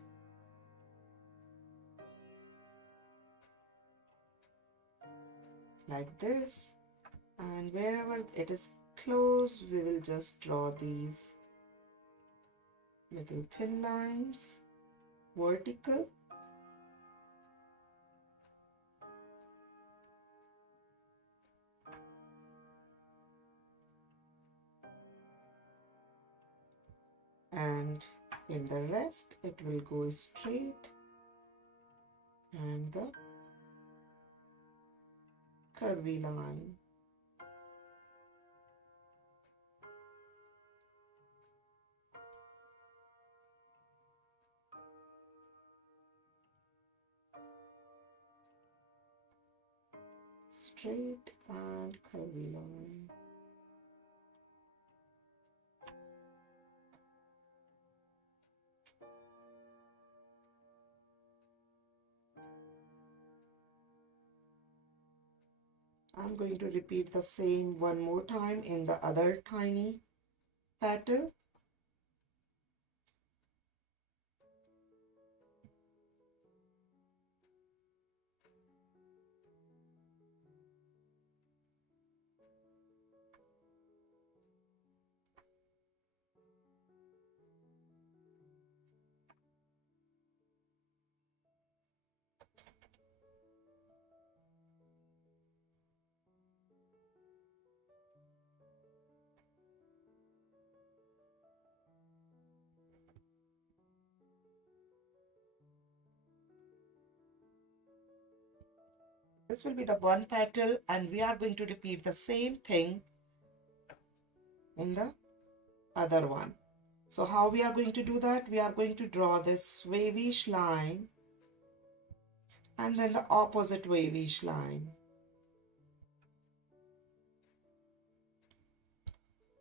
Like this, and wherever it is close, we will just draw these little thin lines, vertical. And in the rest, it will go straight, and the curvy line. Straight and curvy line. I'm going to repeat the same one more time in the other tiny petal. This will be the one petal, and we are going to repeat the same thing in the other one. So how we are going to do that? We are going to draw this wavish line and then the opposite wavish line.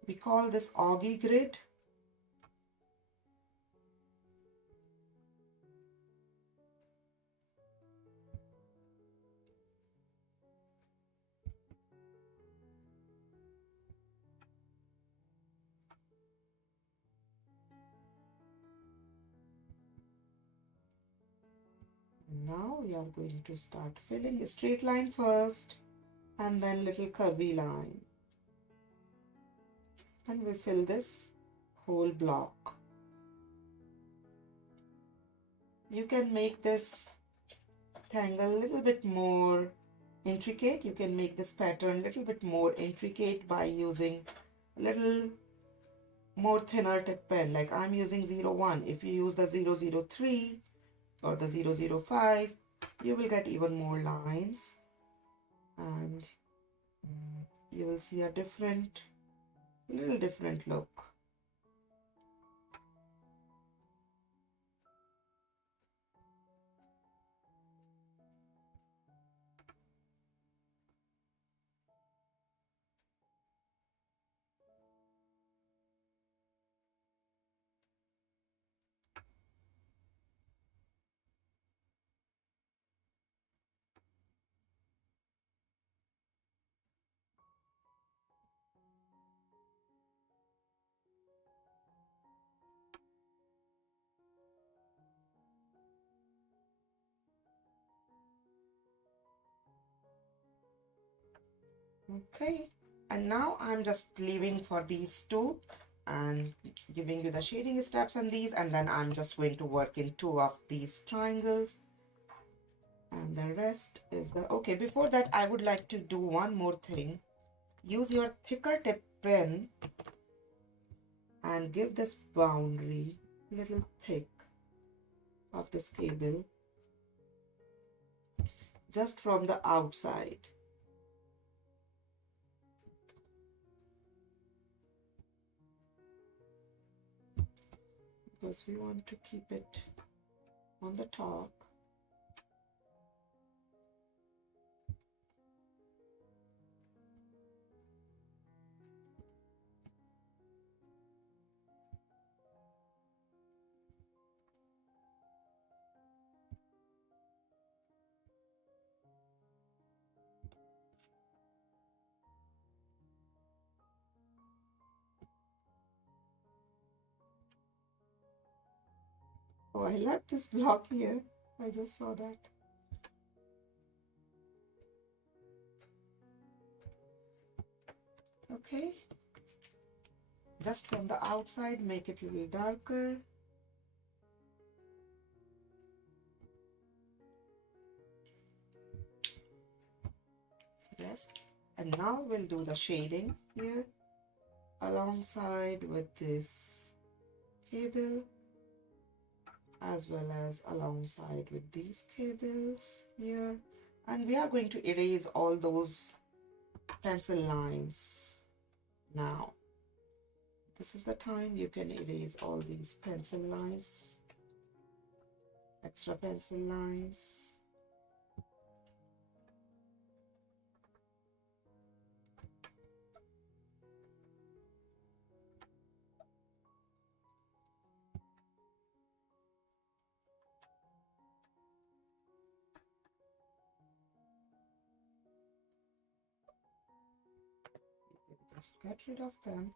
We call this augie grid. Now we are going to start filling a straight line first and then little curvy line. And we fill this whole block. You can make this tangle a little bit more intricate. You can make this pattern a little bit more intricate by using a little more thinner tip pen. Like I'm using 01. If you use the 003 or the 005, you will get even more lines and you will see a little different look. Okay, and now I'm just leaving for these two and giving you the shading steps on these, and then I'm just going to work in two of these triangles and the rest is the okay. Before that, I would like to do one more thing. Use your thicker tip pen and give this boundary a little thick of this cable just from the outside. Because we want to keep it on the top. Oh, I left this block here. I just saw that. Okay. Just from the outside, make it a little darker. Yes. And now we'll do the shading here alongside with this cable, as well as alongside with these cables here, and we are going to erase all those pencil lines. Now this is the time you can erase all these pencil lines, extra pencil lines. Just get rid of them.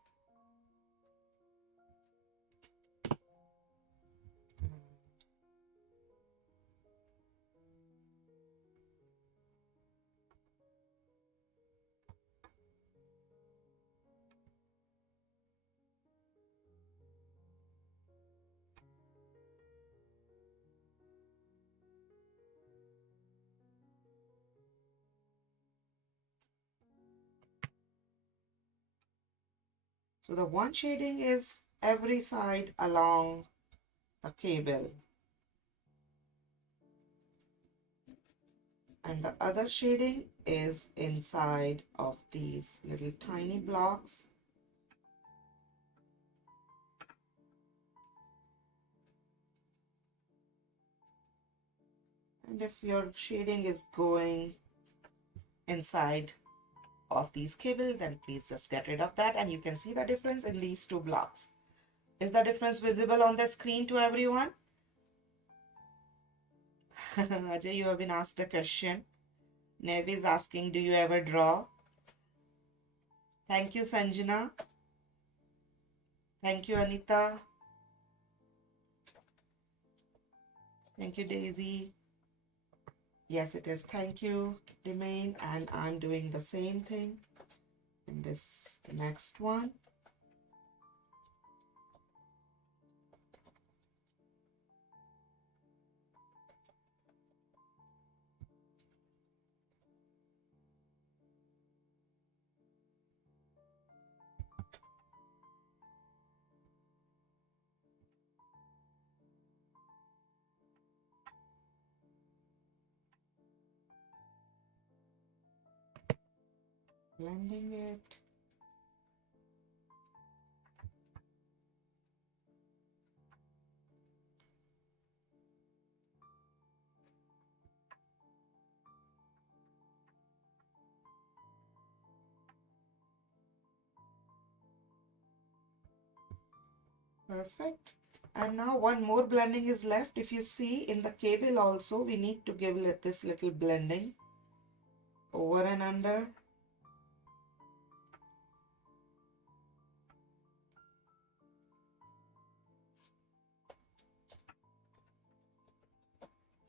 So the one shading is every side along the cable, and the other shading is inside of these little tiny blocks. And if your shading is going inside of these cable, then please just get rid of that, and you can see the difference in these two blocks. Is the difference visible on the screen to everyone? Ajay, you have been asked a question. Nevi is asking, do you ever draw? Thank you, Sanjana. Thank you, Anita. Thank you, Daisy. Yes, it is. Thank you, Demain. And I'm doing the same thing in this next one. Blending it. Perfect. And now one more blending is left. If you see in the cable also, we need to give this little blending over and under.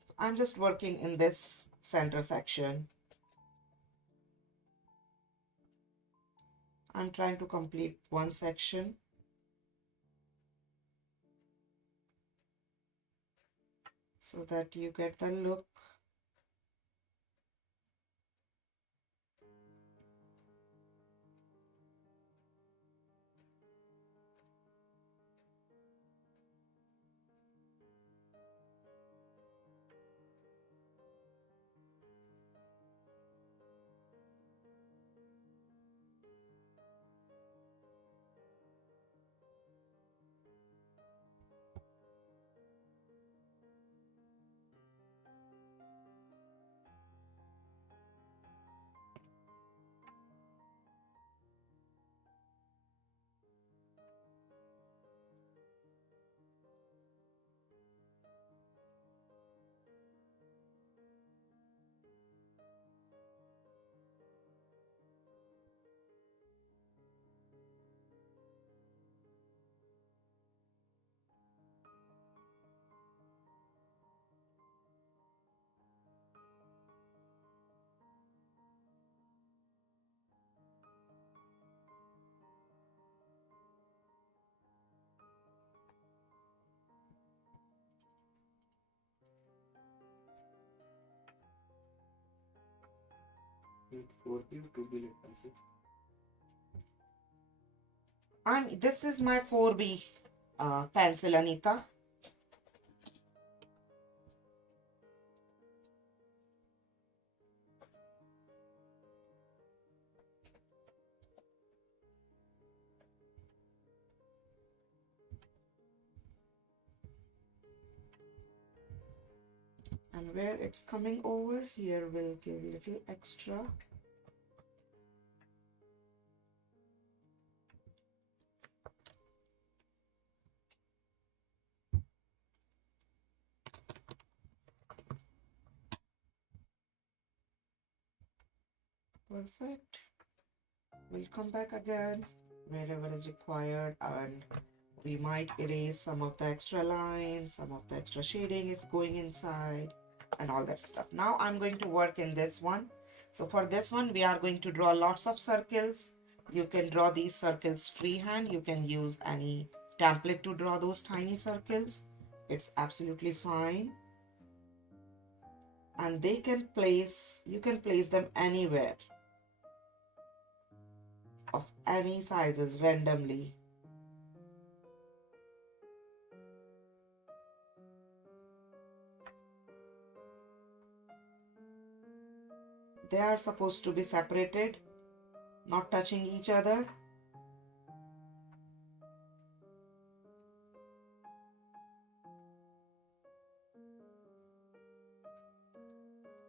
So I'm just working in this center section. I'm trying to complete one section. So that you get the look. For you to be pencil. This is my 4B pencil, Anita. And where it's coming over here, we'll give a little extra. Perfect. We'll come back again wherever is required, and we might erase some of the extra lines, some of the extra shading if going inside, and all that stuff. Now I'm going to work in this one. So for this one, we are going to draw lots of circles. You can draw these circles freehand. You can use any template to draw those tiny circles. It's absolutely fine. And you can place them anywhere of any sizes randomly. They are supposed to be separated, not touching each other.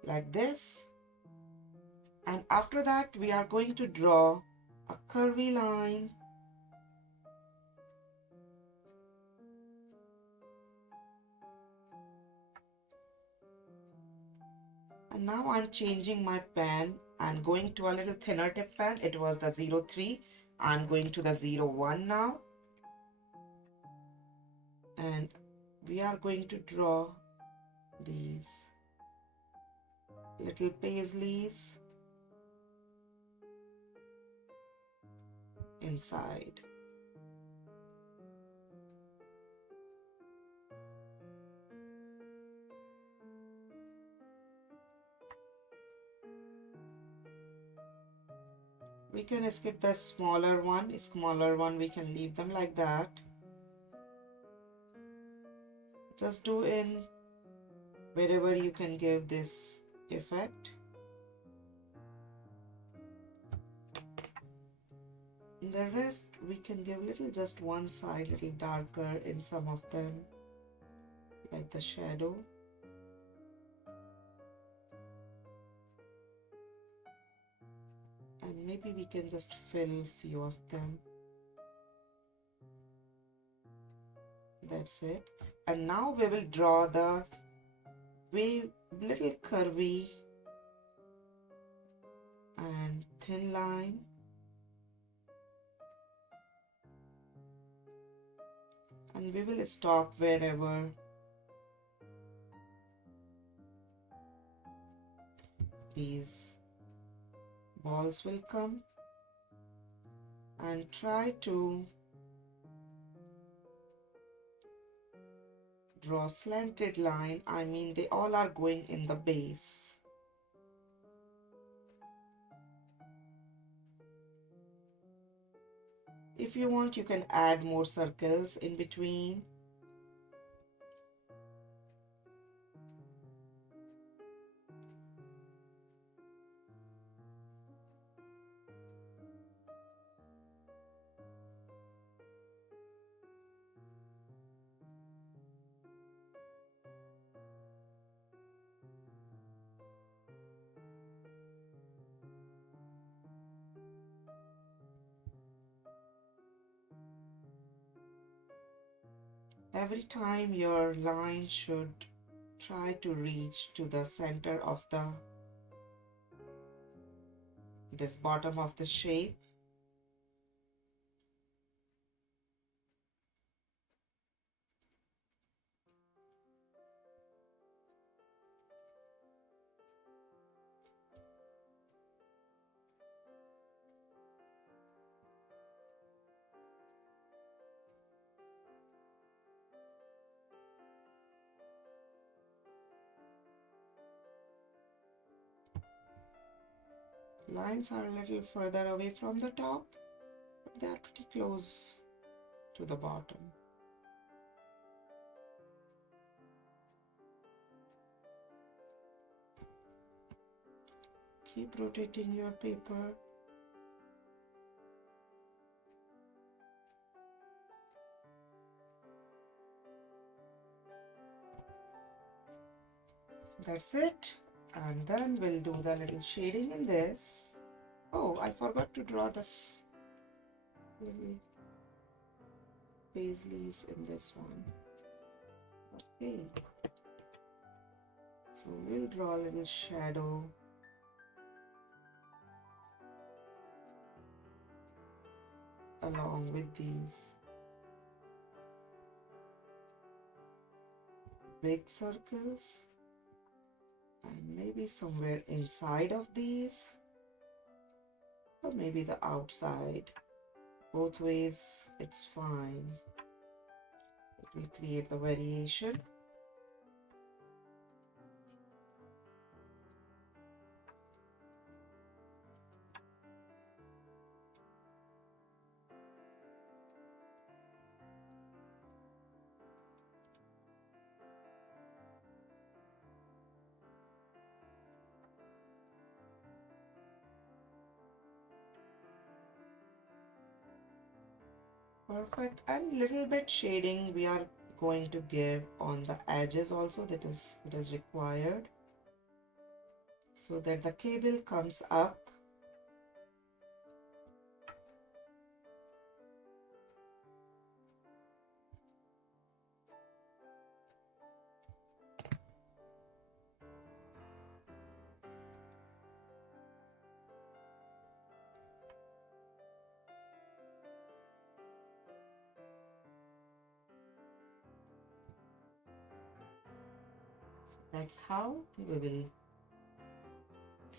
Like this. And after that, we are going to draw a curvy line. And now I'm changing my pen. I'm going to a little thinner tip pen. It was the 03. I'm going to the 01 now. And we are going to draw these little paisleys inside. We can skip the smaller one. We can leave them like that. Just do in wherever you can give this effect. And the rest we can give little, just one side little darker in some of them, like the shadow. And maybe we can just fill few of them. That's it. And now we will draw the little curvy and thin line. And we will stop wherever these balls will come, and try to draw slanted line. I mean, they all are going in the base. If you want, you can add more circles in between. Every time your line should try to reach to the center of this bottom of the shape. Lines are a little further away from the top, but they are pretty close to the bottom. Keep rotating your paper. That's it. And then we'll do the little shading in this. Oh, I forgot to draw this little paisleys in this one. Okay. So we'll draw a little shadow. Along with these big circles. And maybe somewhere inside of these, or maybe the outside. Both ways, it's fine. It will create the variation. Perfect. And little bit shading we are going to give on the edges also, that is it is required. so that the cable comes up. That's how we will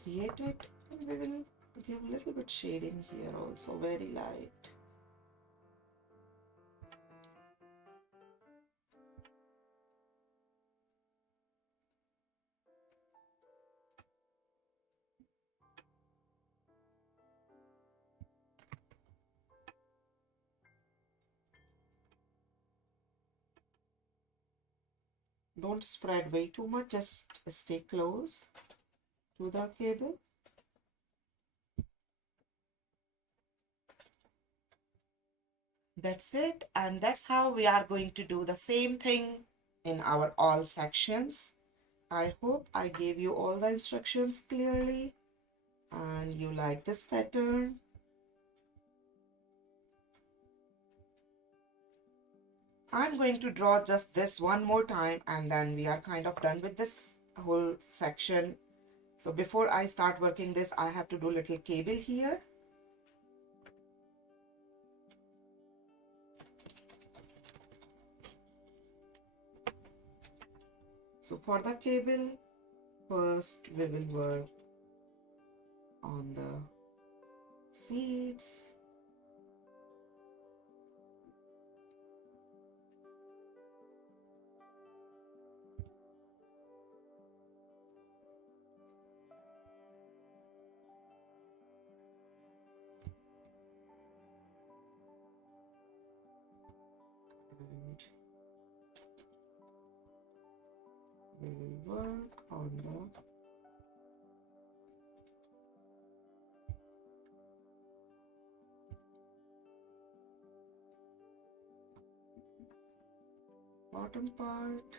create it, and we will give a little bit shading here also, very light. Don't spread way too much, just stay close to the cable. That's it, and that's how we are going to do the same thing in our all sections. I hope I gave you all the instructions clearly and you like this pattern. I'm going to draw just this one more time and then we are kind of done with this whole section. So before I start working this, I have to do little cable here. So for the cable, first we will work on the seeds. And we will work on the bottom part.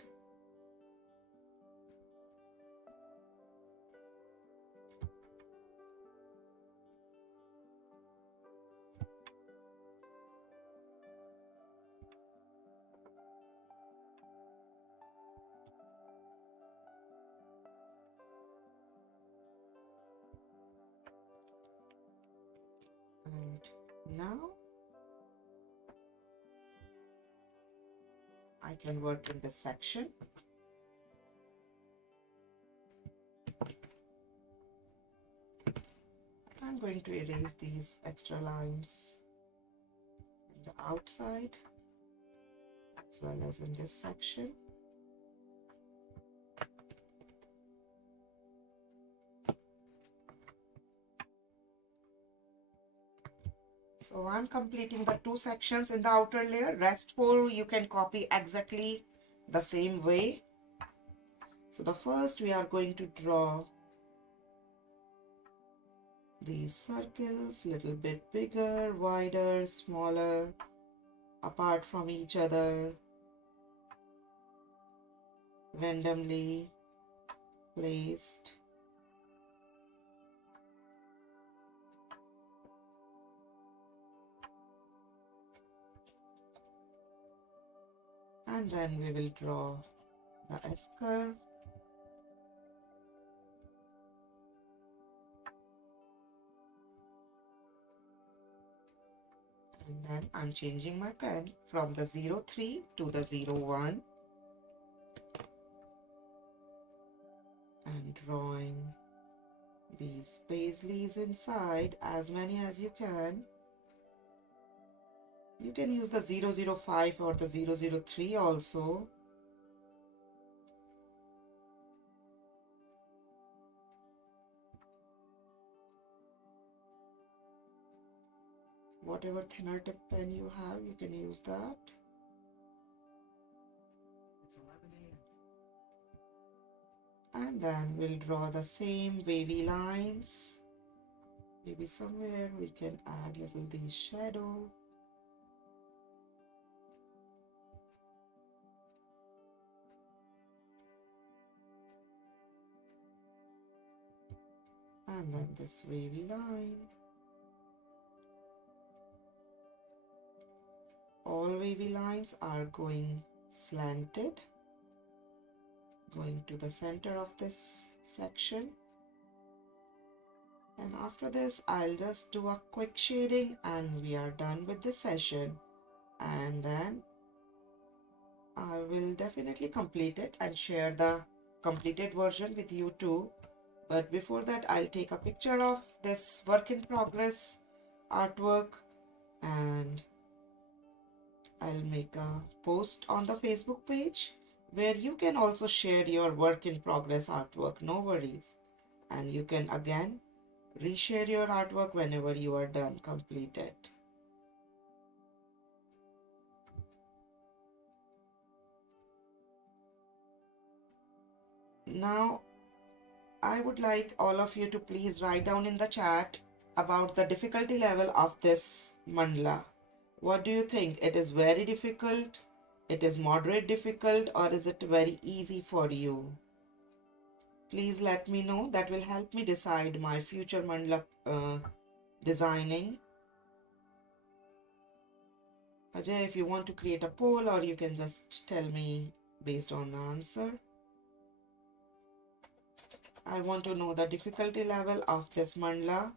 And now I can work in this section. I'm going to erase these extra lines in the outside as well as in this section. So I'm completing the two sections in the outer layer. Rest 4 you can copy exactly the same way. So the first we are going to draw these circles, little bit bigger, wider, smaller, apart from each other, randomly placed. And then we will draw the S curve. And then I'm changing my pen from the 03 to the 01 and drawing these paisleys inside, as many as you can. You can use the 005 or the 003 also. Whatever thinner tip pen you have, you can use that. And then we'll draw the same wavy lines. Maybe somewhere we can add little these shadow. and then this wavy line. All wavy lines are going slanted, going to the center of this section. And after this, I'll just do a quick shading and we are done with this session. And then I will definitely complete it and share the completed version with you too. But before that, I'll take a picture of this work in progress artwork and I'll make a post on the Facebook page where you can also share your work in progress artwork, no worries. And you can again reshare your artwork whenever you are done, completed. Now, I would like all of you to please write down in the chat about the difficulty level of this mandala. What do you think? It is very difficult, it is moderate difficult, or is it very easy for you? Please let me know. That will help me decide my future mandala designing. Ajay, if you want to create a poll, or you can just tell me based on the answer. I want to know the difficulty level of this mandala.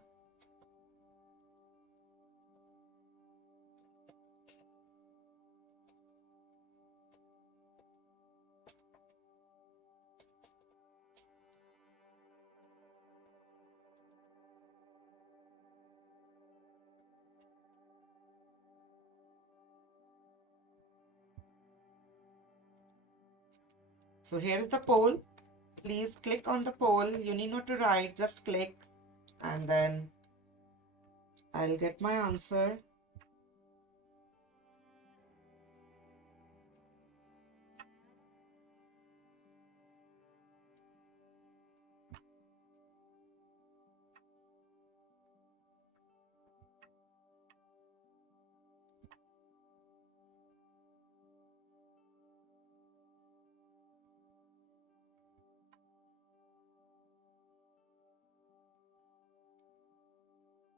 So here is the poll. Please click on the poll. You need not to write, just click and then I'll get my answer.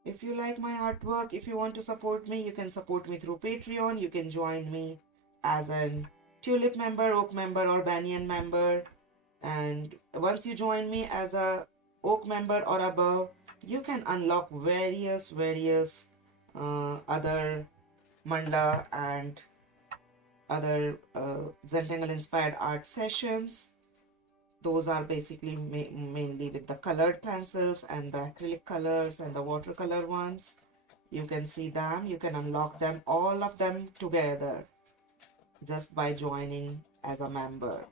If you like my artwork, if you want to support me, you can support me through Patreon. You can join me as an tulip member, oak member, or banyan member. And once you join me as a oak member or above, you can unlock various other mandala and other Zentangle inspired art sessions. Those are basically mainly with the colored pencils and the acrylic colors and the watercolor ones. You can see them, you can unlock them, all of them together just by joining as a member.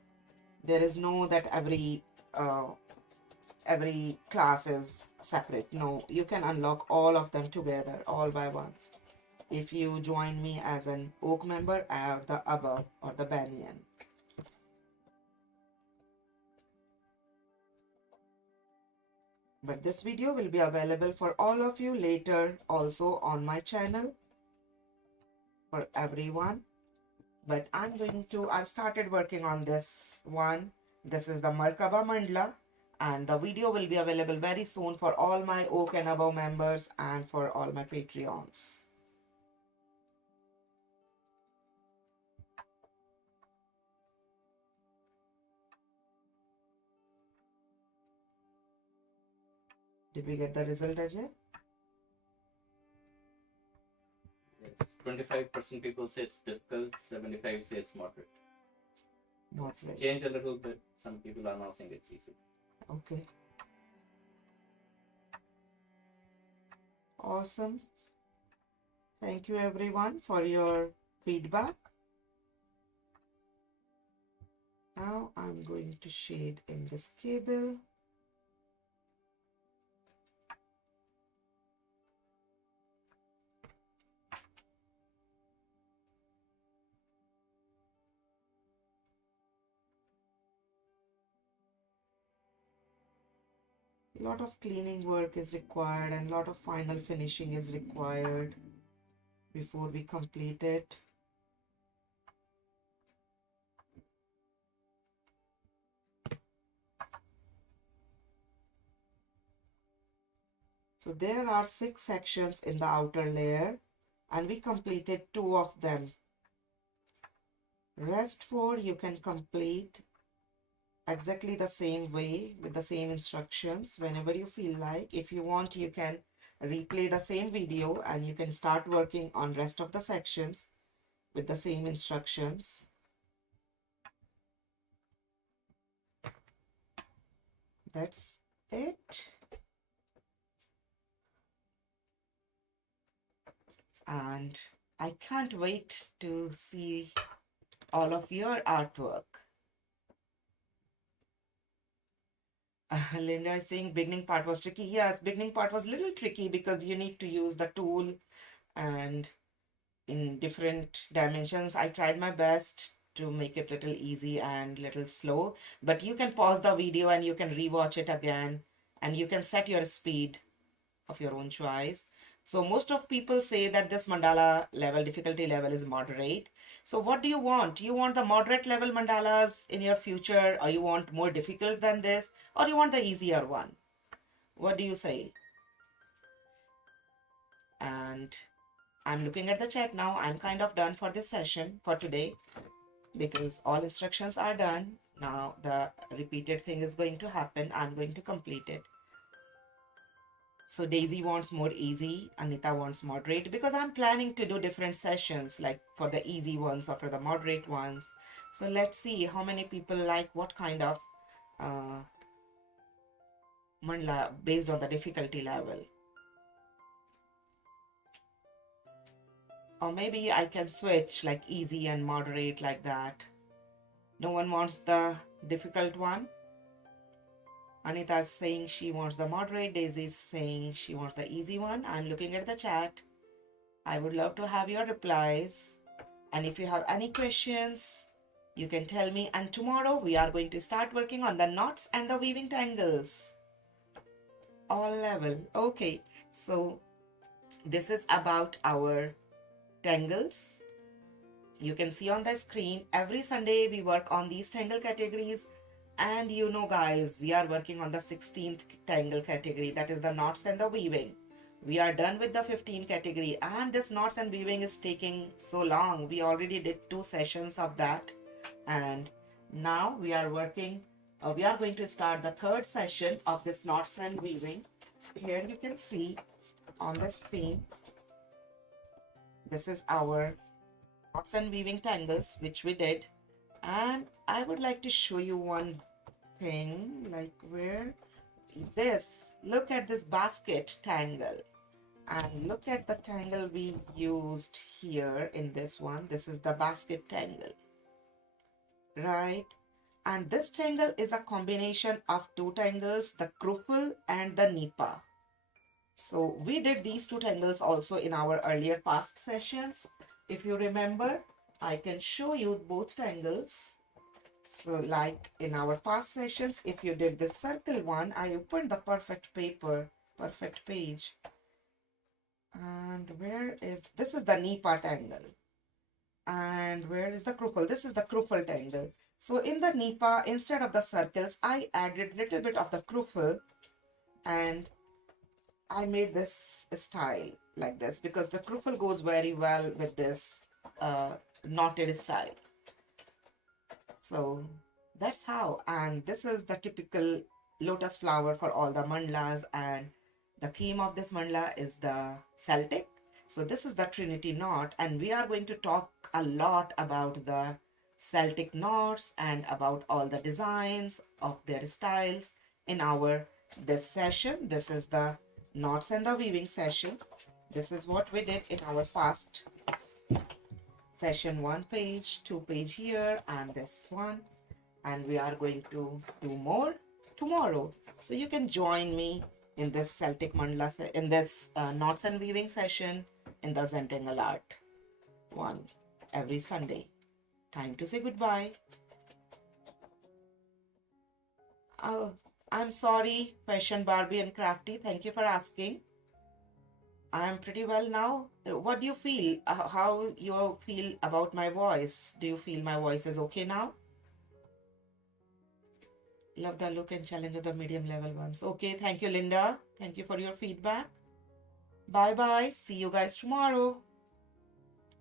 There is no that every class is separate. No, you can unlock all of them together, all by once, if you join me as an oak member or the above or the banyan. But this video will be available for all of you later also on my channel for everyone. But I've started working on this one. This is the Markaba Mandala, and the video will be available very soon for all my oak and above members and for all my Patreons. Did we get the result, Ajay? It's 25% people say it's difficult, 75 say it's moderate. It's changed a little bit. Some people are now saying it's easy. Okay. Awesome. Thank you everyone for your feedback. Now I'm going to shade in this cable. A lot of cleaning work is required and a lot of final finishing is required before we complete it. So there are 6 sections in the outer layer and we completed 2 of them. Rest 4 you can complete exactly the same way with the same instructions whenever you feel like. If you want, you can replay the same video and you can start working on rest of the sections with the same instructions. That's it. And I can't wait to see all of your artwork. Linda is saying beginning part was tricky. Yes, beginning part was a little tricky because you need to use the tool and in different dimensions. I tried my best to make it little easy and little slow, but you can pause the video and you can rewatch it again and you can set your speed of your own choice. So most of people say that this mandala level, difficulty level is moderate. So what do you want? You want the moderate level mandalas in your future, or you want more difficult than this, or you want the easier one? What do you say? And I'm looking at the chat now. I'm kind of done for this session for today because all instructions are done. Now the repeated thing is going to happen. I'm going to complete it. So Daisy wants more easy, Anita wants moderate, because I'm planning to do different sessions like for the easy ones or for the moderate ones. So let's see how many people like what kind of mandala based on the difficulty level. Or maybe I can switch like easy and moderate like that. No one wants the difficult one. Anita is saying she wants the moderate. Daisy is saying she wants the easy one. I'm looking at the chat. I would love to have your replies. And if you have any questions, you can tell me. And tomorrow we are going to start working on the knots and the weaving tangles. All level. Okay, so this is about our tangles. You can see on the screen every Sunday we work on these tangle categories. And you know guys, we are working on the 16th tangle category, that is the knots and the weaving. We are done with the 15th category and this knots and weaving is taking so long. We already did 2 sessions of that and now we are working, we are going to start the 3rd session of this knots and weaving. Here you can see on the screen, this is our knots and weaving tangles which we did, and I would like to show you one thing, like where this, look at this basket tangle and look at the tangle we used here in this one. This is the basket tangle, right? And this tangle is a combination of 2 tangles, the krupel and the nipa. So we did these 2 tangles also in our earlier past sessions. If you remember, I can show you both tangles. So like in our past sessions, if you did the circle one, I opened the perfect paper, perfect page. And where is, this is the nipa tangle. And where is the krupel? This is the krupel tangle. So in the nipa, instead of the circles, I added little bit of the krupel and I made this style like this because the krupel goes very well with this knotted style. So that's how, and this is the typical lotus flower for all the mandalas, and the theme of this mandala is the Celtic. So this is the Trinity knot, and we are going to talk a lot about the Celtic knots and about all the designs of their styles in our this session. This is the knots and the weaving session. This is what we did in our past session, 1 page, 2 page here, and this one. And we are going to do more tomorrow. So you can join me in this Celtic Mandala, in this knots and weaving session in the Zentangle art one every Sunday. Time to say goodbye. Oh, I'm sorry, Fashion Barbie and Crafty. Thank you for asking. I'm pretty well now. What do you feel? How you feel about my voice? Do you feel my voice is okay now? Love the look and challenge of the medium level ones. Okay, thank you, Linda. Thank you for your feedback. Bye bye. See you guys tomorrow.